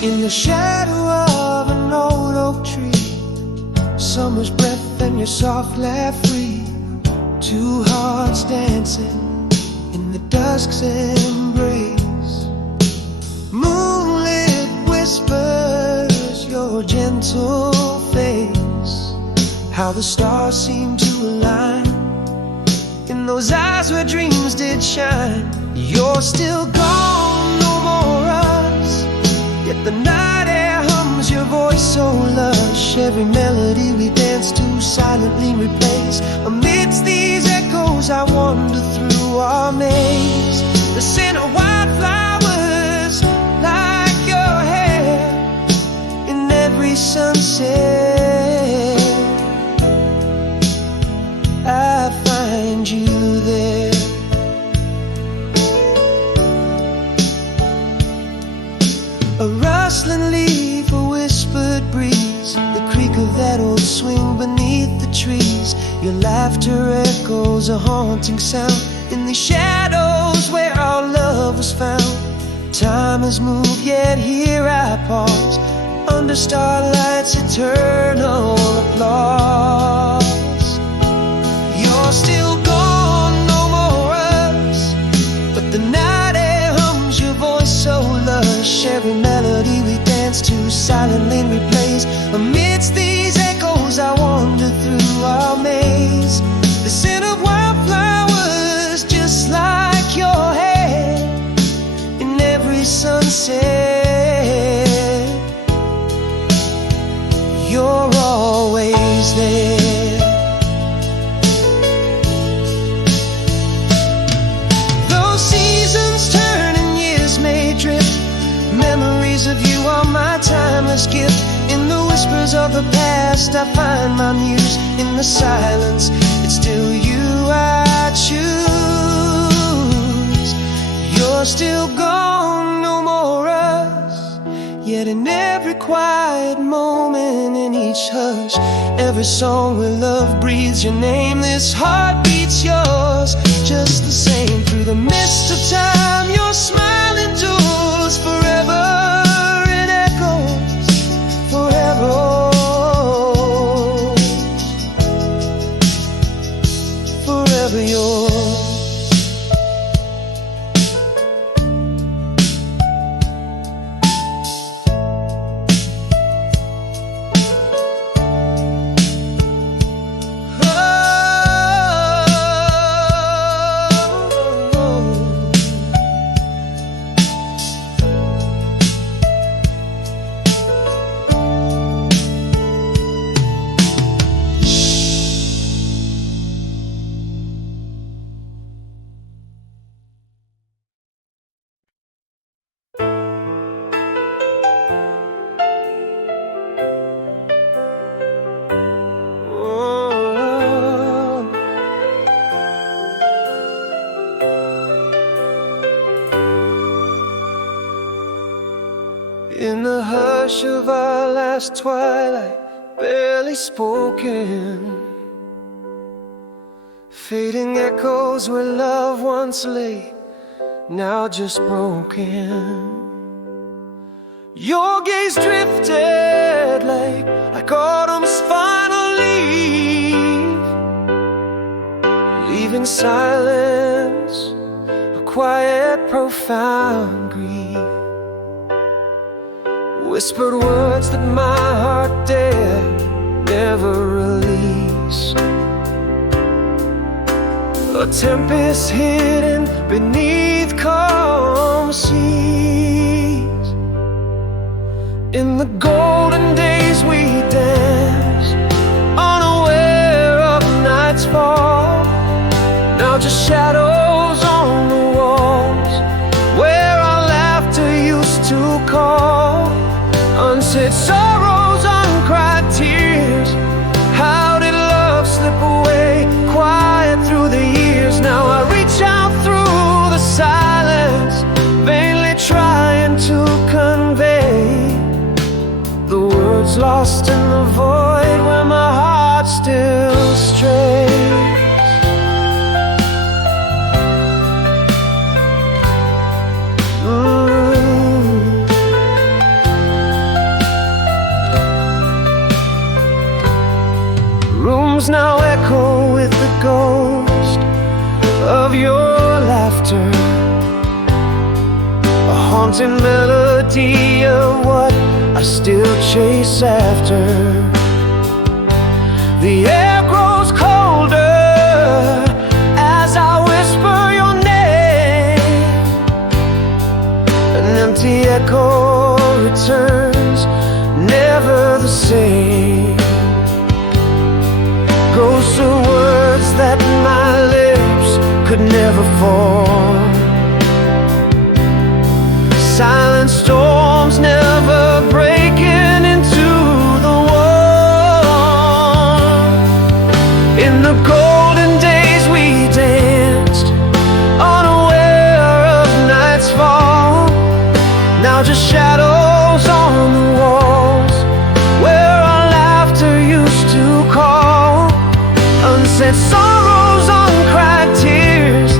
In the shadow of an old oak tree, summer's breath and your soft laugh free. Two hearts dancing in the dusk's embrace. Moonlit whispers your gentle face. How the stars seem to align in those eyes where dreams did shine. You're still gone, no more us, yet the night air hums your voice so lush. Every melody we dance to silently replace. Amidst these echoes I wander through our maze. The scent of wildflowers like your hair in every sunset. I find you there. A rustling leaf, a whispered breeze, the creak of that old swing beneath the trees. Your laughter echoes a haunting sound in the shadows where our love was found. Time has moved, yet here I pause under starlight's eternal applause. You're still gone, no more us, but the night air hums your voice so lush. Every melody we dance to silently replace. Amidst these echoes I wander through our maze. The scent of wildflowers just like your hair in every sunset. You're always there. Memories of you are my timeless gift. In the whispers of the past I find my muse. In the silence it's still you I choose. You're still gone, no more us, yet in every quiet moment, in each hush, every song where love breathes your name, this heart beats yours just the same. Through the mist of time your smile endures forever. It echoes forever. Forever yours. In the hush of our last twilight, barely spoken, fading echoes where love once lay, now just broken. Your gaze drifted like autumn's final leaf, leaving silence, a quiet, profound grief. Whispered words that my heart dared never release. A tempest hidden beneath calm seas. In the golden days we danced, unaware of night's fall. Now just shadows on the walls where our laughter used to call. Unsaid sorrows, uncried tears. How did love slip away, quiet through the years? Now I reach out through the silence, vainly trying to convey the words lost in the void where my heart still strays. now echo with the ghost of your laughter, a haunting melody of what I still chase after. The air grows colder as I whisper your name. An empty echo returns, never the same. Ghosts of words that my lips could never form. Silent storms never breaking into the warm. In the golden days we danced, unaware of night's fall. Now just shadows on the walls where our laughter used to call. Unsaid sorrows, uncracked tears.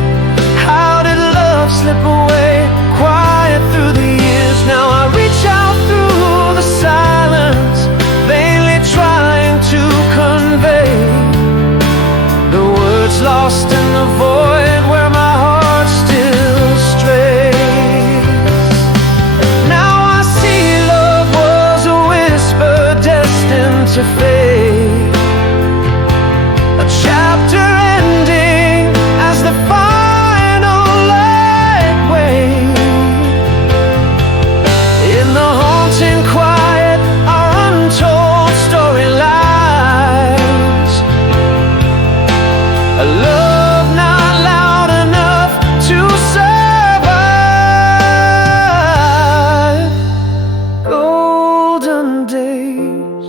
How did love slip away, quiet through the years? Now I reach out through the silence, vainly trying to convey the words lost in the void where my heart still strays. Now I see love was a whisper destined to fade, a chapter ending as the final light wanes. In the haunting quiet, our untold story lies. A love not loud enough to survive. Golden days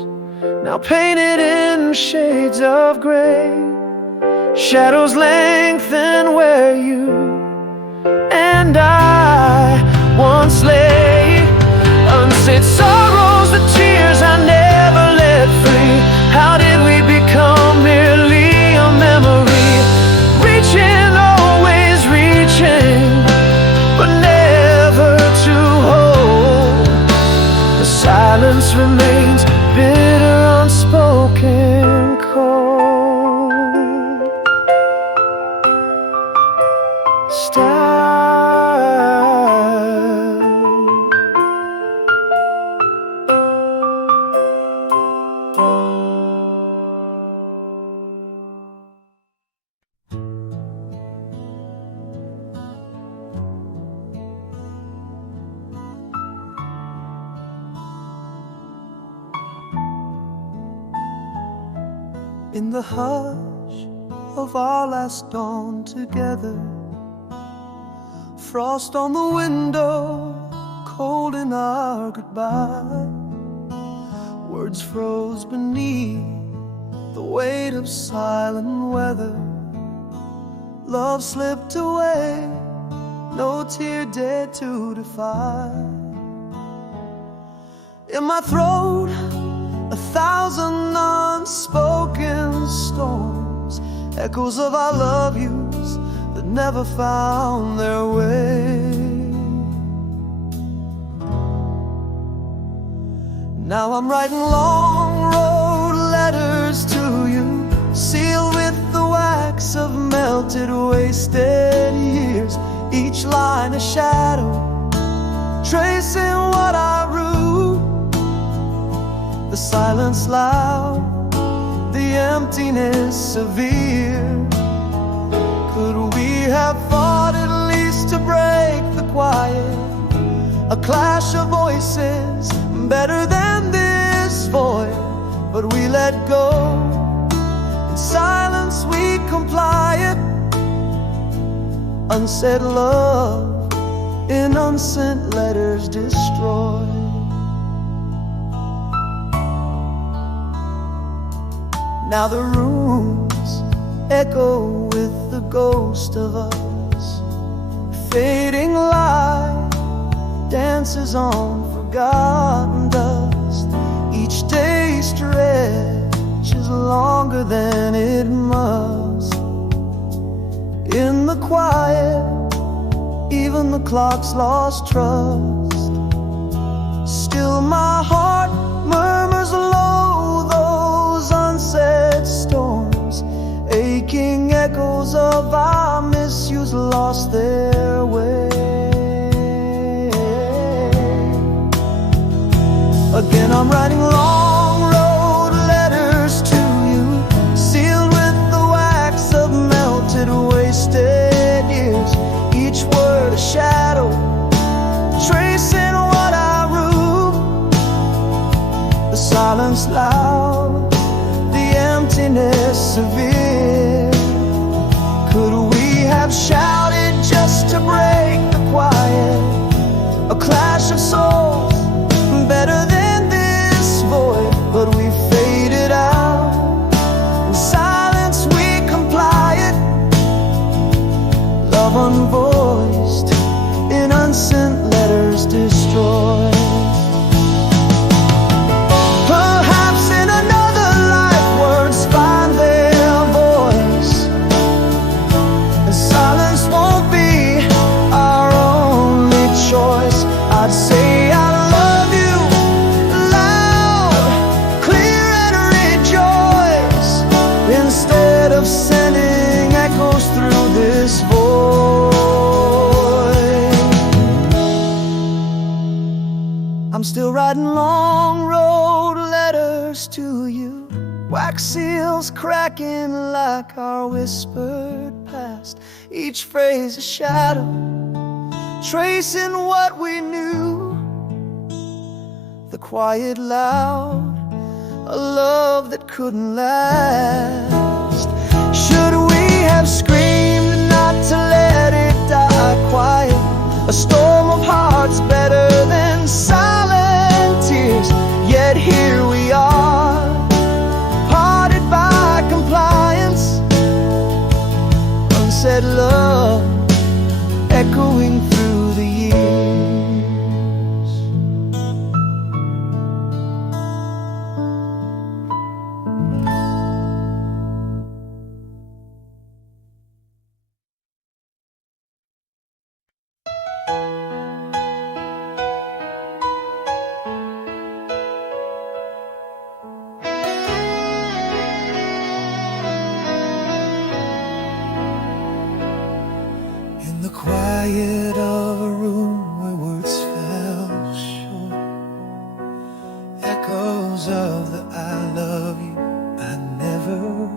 now painted in shades of gray. Shadows lengthen where you and I once lay. Unsaid sorrows, the tears I never let free. How did we become merely a memory? Reaching, always reaching, but never to hold. The silence remains bitter, unspoken, cold. Style. In the hush of our last dawn together, frost on the window, cold in our goodbye. Words froze beneath the weight of silent weather. Love slipped away, no tear dared to defy. In my throat, 1,000 unspoken storms, echoes of our love yous that never found their way. Now I'm writing long road letters to you, sealed with the wax of melted, wasted years. Each line a shadow, tracing what I rue. The silence loud, the emptiness severe. Could we have fought at least to break the quiet? A clash of voices, better than this void. But we let go, in silence we comply it. Unsaid love, in unsent letters destroyed. Now the rooms echo with the ghost of us. Fading light dances on forgotten dust. Each day stretches longer than it must. In the quiet, even the clock's lost trust. Still my heart murmurs low those unsaid storms. Again I'm writing long road letters to you, sealed with the wax of melted, wasted years. Each word a shadow, tracing what I rue. The silence loud, the emptiness severe. Could we have shouted just to break the quiet? A clash of souls, better than this void. But we faded out, in silence we comply it. Love unvoiced, in unsent letters destroyed. Perhaps in another life words find their voice, and silence won't be our only choice. I'd say I love you loud, clear and rejoice, instead of sending echoes through this void. I'm still writing long road letters to you, wax seals cracking like our whispered past. Each phrase a shadow, tracing what we knew. The quiet loud, a love that couldn't last. Should we have screamed not to let it die quiet? A storm of hearts better than silent tears. Yet here we are, parted by compliance. Unsaid love echoing through the years. In the quiet of a room where words fell short, echoes of the I love you I never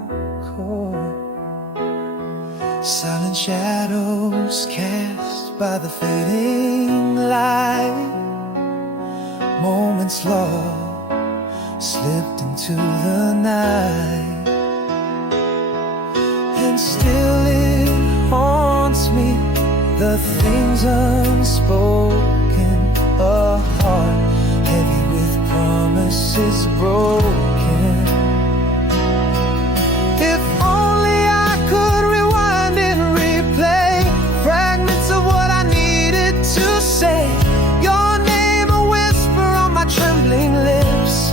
caught. Silent shadows cast by the fading light, moments lost, slipped into the night. And still it haunts me, the things unspoken, a heart heavy with promises broken. If only I could rewind and replay fragments of what I needed to say. Your name a whisper on my trembling lips,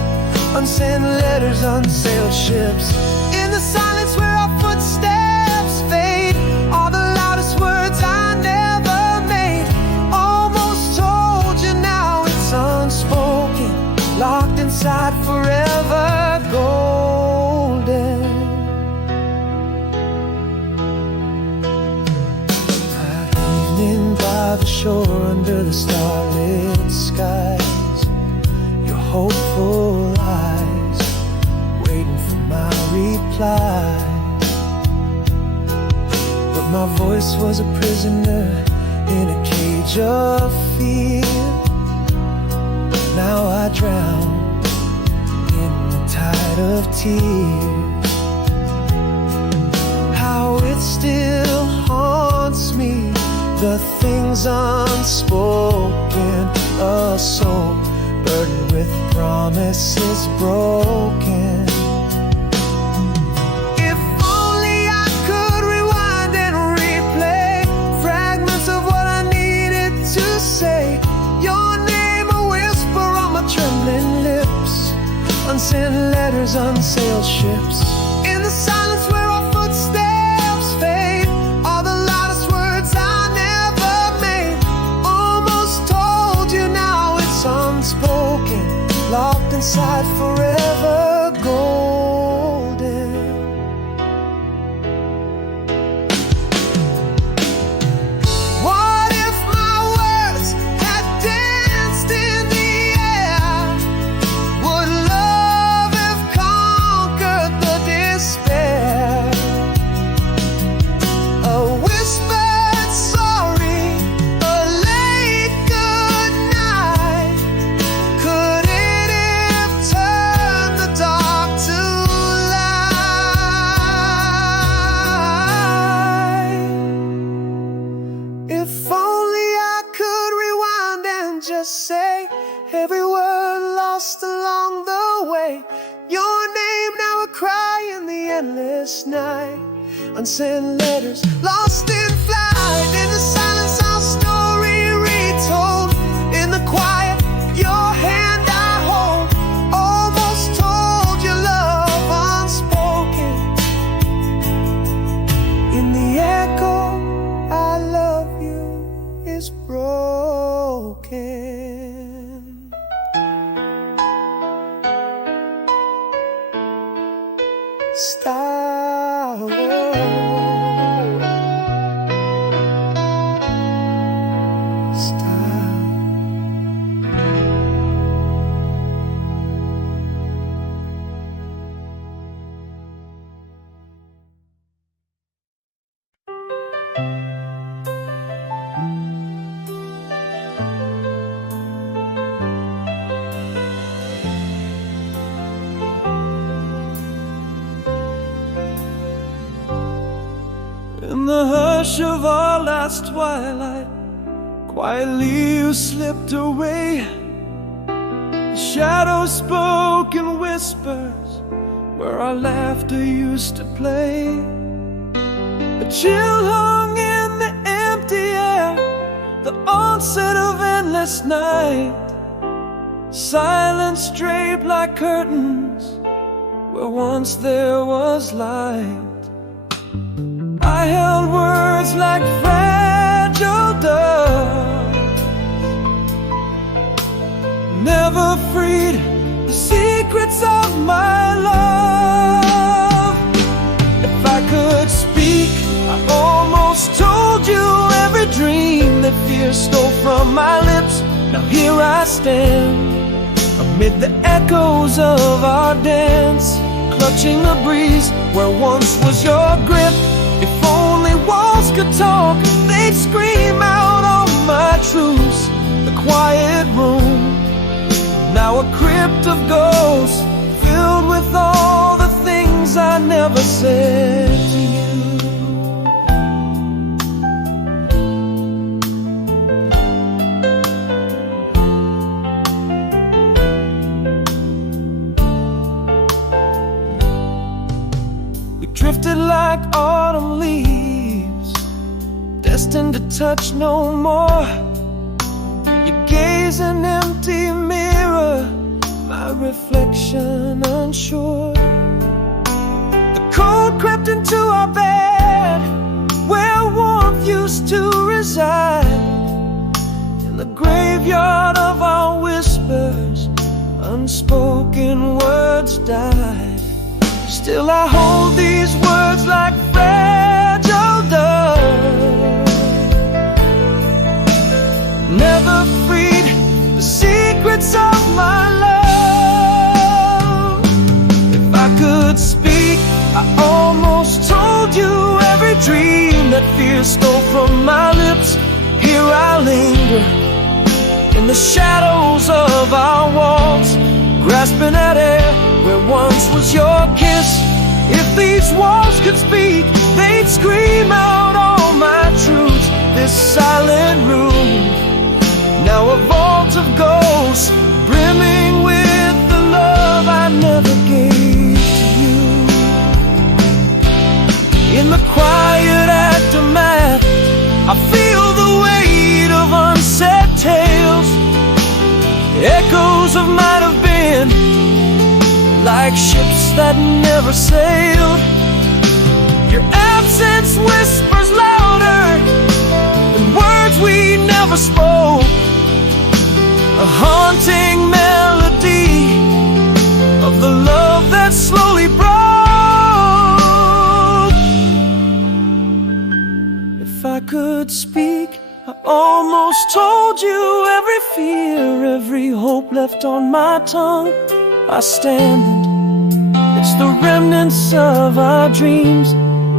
unsent letters, unsailed ships. In the silence where our footsteps fade, are the loudest words I never made. Almost told you, now it's unspoken, locked inside forever, golden. Evening by the shore under the starlit skies, your hopeful eyes waiting for my reply. But my voice was a prisoner in a cage of fear. Now I drown in the tide of tears. How it still haunts me, the things unspoken, a soul burdened with promises broken. If only I could rewind and replay fragments of what I needed to say. Your name a whisper on my trembling lips, unsent letters, unsailed ships. In the silence where our footsteps fade, are the loudest words I never made. Almost told you, now it's unspoken, locked inside forever, golden. What if my words had danced in the air, every word lost along the way. Your name now a cry in the endless night. Unsent letters lost in flight. In the silence our story retold. In the quiet your hand I hold. Almost told your love unspoken. In the echo I love you is broken. Stop. In the hush of our last twilight, quietly you slipped away. The shadows spoke in whispers where our laughter used to play. A chill hung in the empty air, the onset of endless night. Silence draped like curtains where once there was light. I held words like fragile doves, never freed the secrets of my love. If I could speak, I almost told you every dream that fear stole from my lips. Now here I stand, amid the echoes of our dance, clutching the breeze where once was your grip. If only walls could talk, they'd scream out all my truths. The quiet room, now a crypt of ghosts, filled with all the things I never said to you. We drifted like autumn leaves, destined to touch no more. You gaze an empty mirror, my reflection unsure. The cold crept into our bed, where warmth used to reside. In the graveyard of our whispers, unspoken words died. Still I hold these words like fragile doves, never freed the secrets of my love. If I could speak, I almost told you every dream that fear stole from my lips. Here I linger in the shadows of our walls, grasping at air where once was your kiss. If these walls could speak, they'd scream out all my truths. This silent room, now a vault of ghosts, brimming with the love I never gave to you. In the quiet aftermath, I feel the weight of unsaid tales, echoes of might have been, like ships that never sailed. Your absence whispers louder than words we never spoke, a haunting melody of the love that slowly broke. If I could speak, I almost told you every fear, every hope left on my tongue. I stand and it's the remnants of our dreams,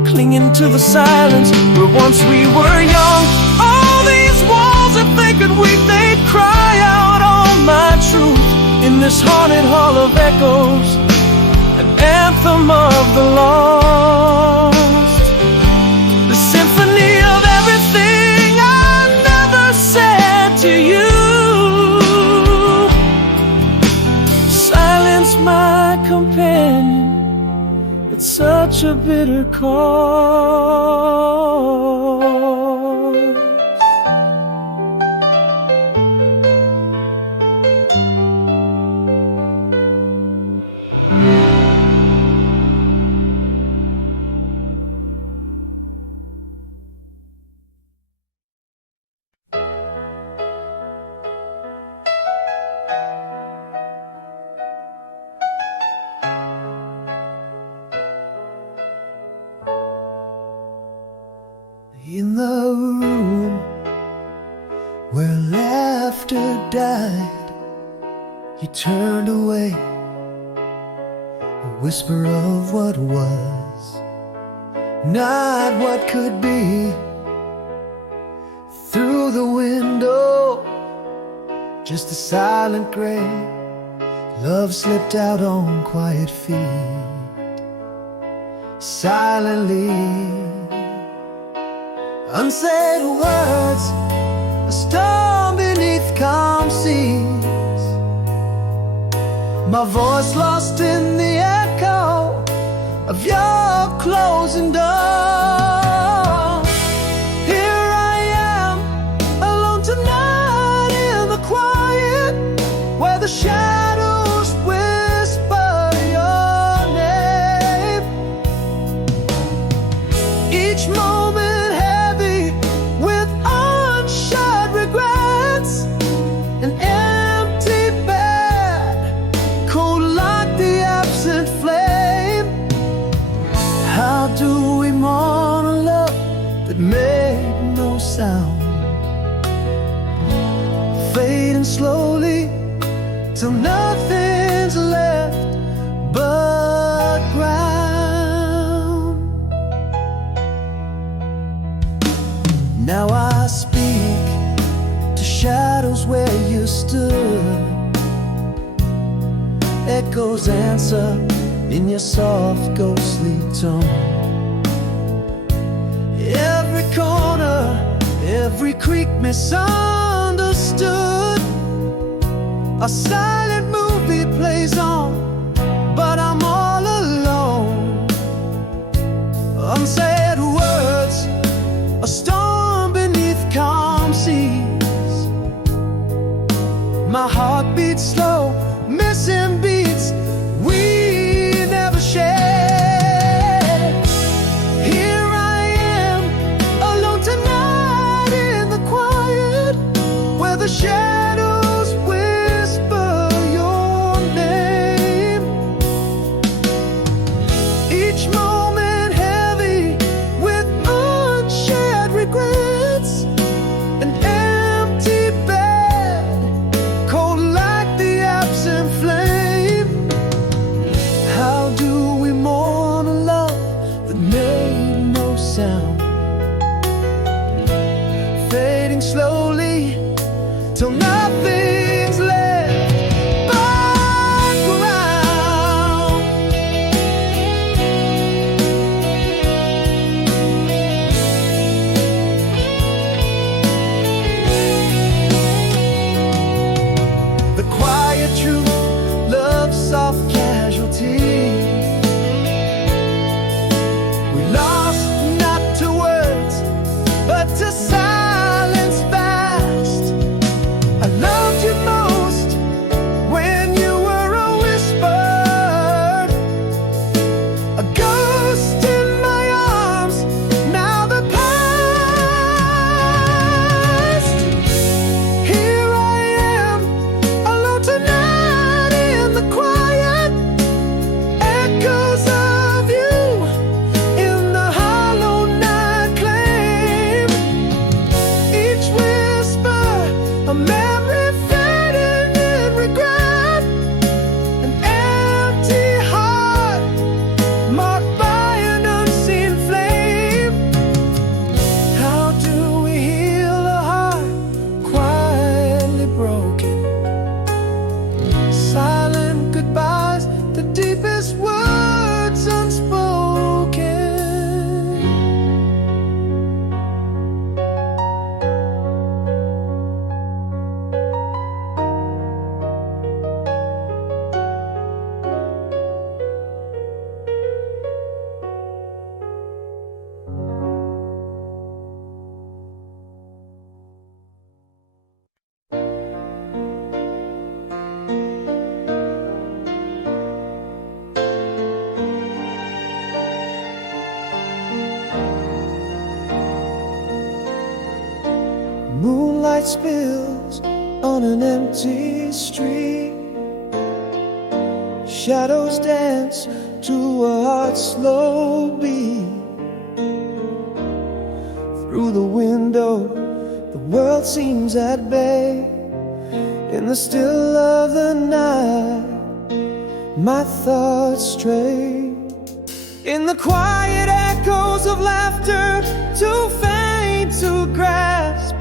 clinging to the silence where once we were young. All these walls, if they could weep, they'd cry out all my truth. In this haunted hall of echoes, an anthem of the lost, the symphony of everything I never said to you. such a bitter cause. In the room where laughter died, you turned away, a whisper of what was, not what could be. Through the window, just a silent gray, love slipped out on quiet feet, silently. Unsaid words, a storm beneath calm seas, my voice lost in the echo of your closing door. Here I am, alone tonight in the quiet, where the shadows whisper your name. Each moment an empty bed, cold like the absent flame. How do we mourn a love that made no sound, fading slowly till nothing's left but ground? Now I speak to shadows where you stood, echoes answer in your soft ghostly tone. Every corner, every creak misunderstood, a silent movie plays on, but I'm all alone. Unsaid words, a storm beneath calm seas, my heart beats slow, missing beats we never shared. Here I am, alone tonight in the quiet, where the shadows whisper your name. light spills on an empty street. Shadows dance to a heart's slow beat. Through the window, the world seems at bay. In the still of the night, my thoughts stray. In the quiet echoes of laughter, too faint to grasp.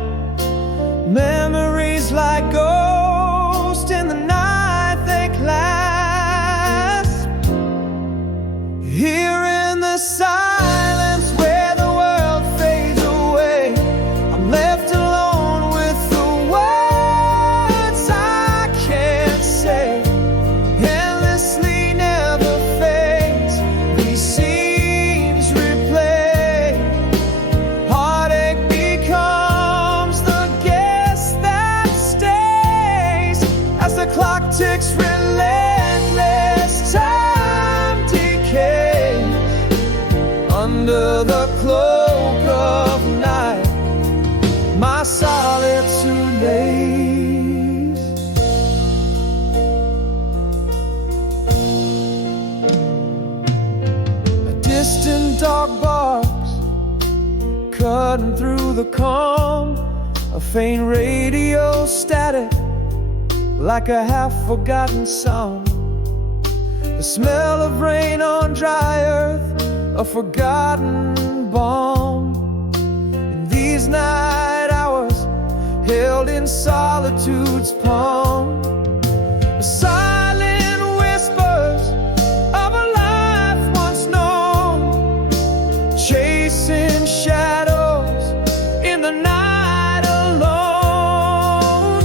Memories like ghosts in the night they clasp. Here in the silence where the world fades away, I'm left alone with the words I can't say. Endlessly never fades, these scenes replay. Heartache becomes the guest that stays as the clock ticks relentless. Time decays under the cloak of night. My solitude lays. A distant dog barks, cutting through the calm. A faint radio static, like a half-forgotten song. The smell of rain on dry earth, a forgotten balm. In these night hours, held in solitude's palm, the silent whispers of a life once known, chasing shadows in the night alone.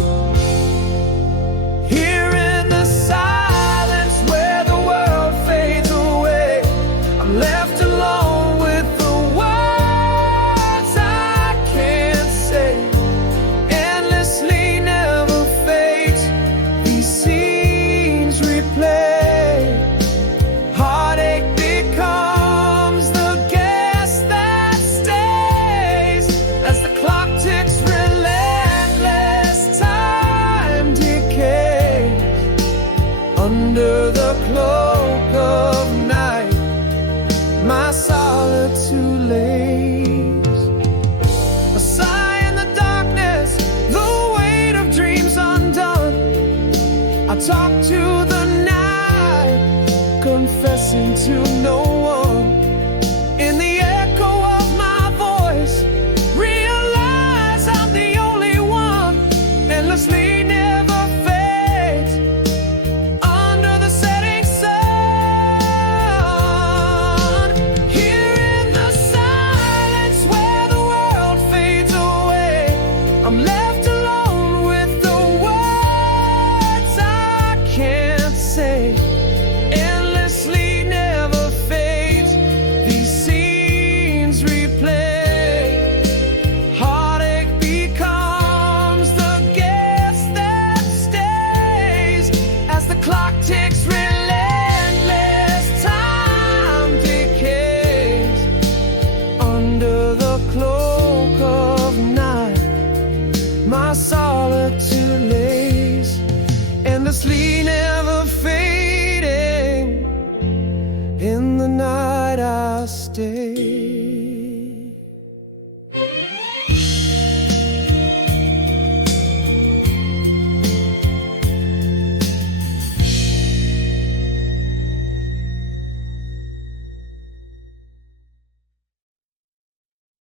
Here in the silence where the world fades away, I'm left alone with the words I can't say. Endlessly never fades, these scenes replay. Heartache becomes the guest that stays as the clock ticks relentless. Time decays under the cloak of night. My solitude lays. A sigh in the darkness, the weight of dreams undone. I talk to the night, confessing to no one. In the echo of my voice, realize I'm the only one. Endlessly never fades under the setting sun. Here in the silence where the world fades away, I'm left alone with the words I can't say. Endlessly never fades, these scenes replay. Heartache becomes the guest that stays as the clock ticks relentless. Time decays under the cloak of night. My solitude lays, endlessly never fading. In the night I stay.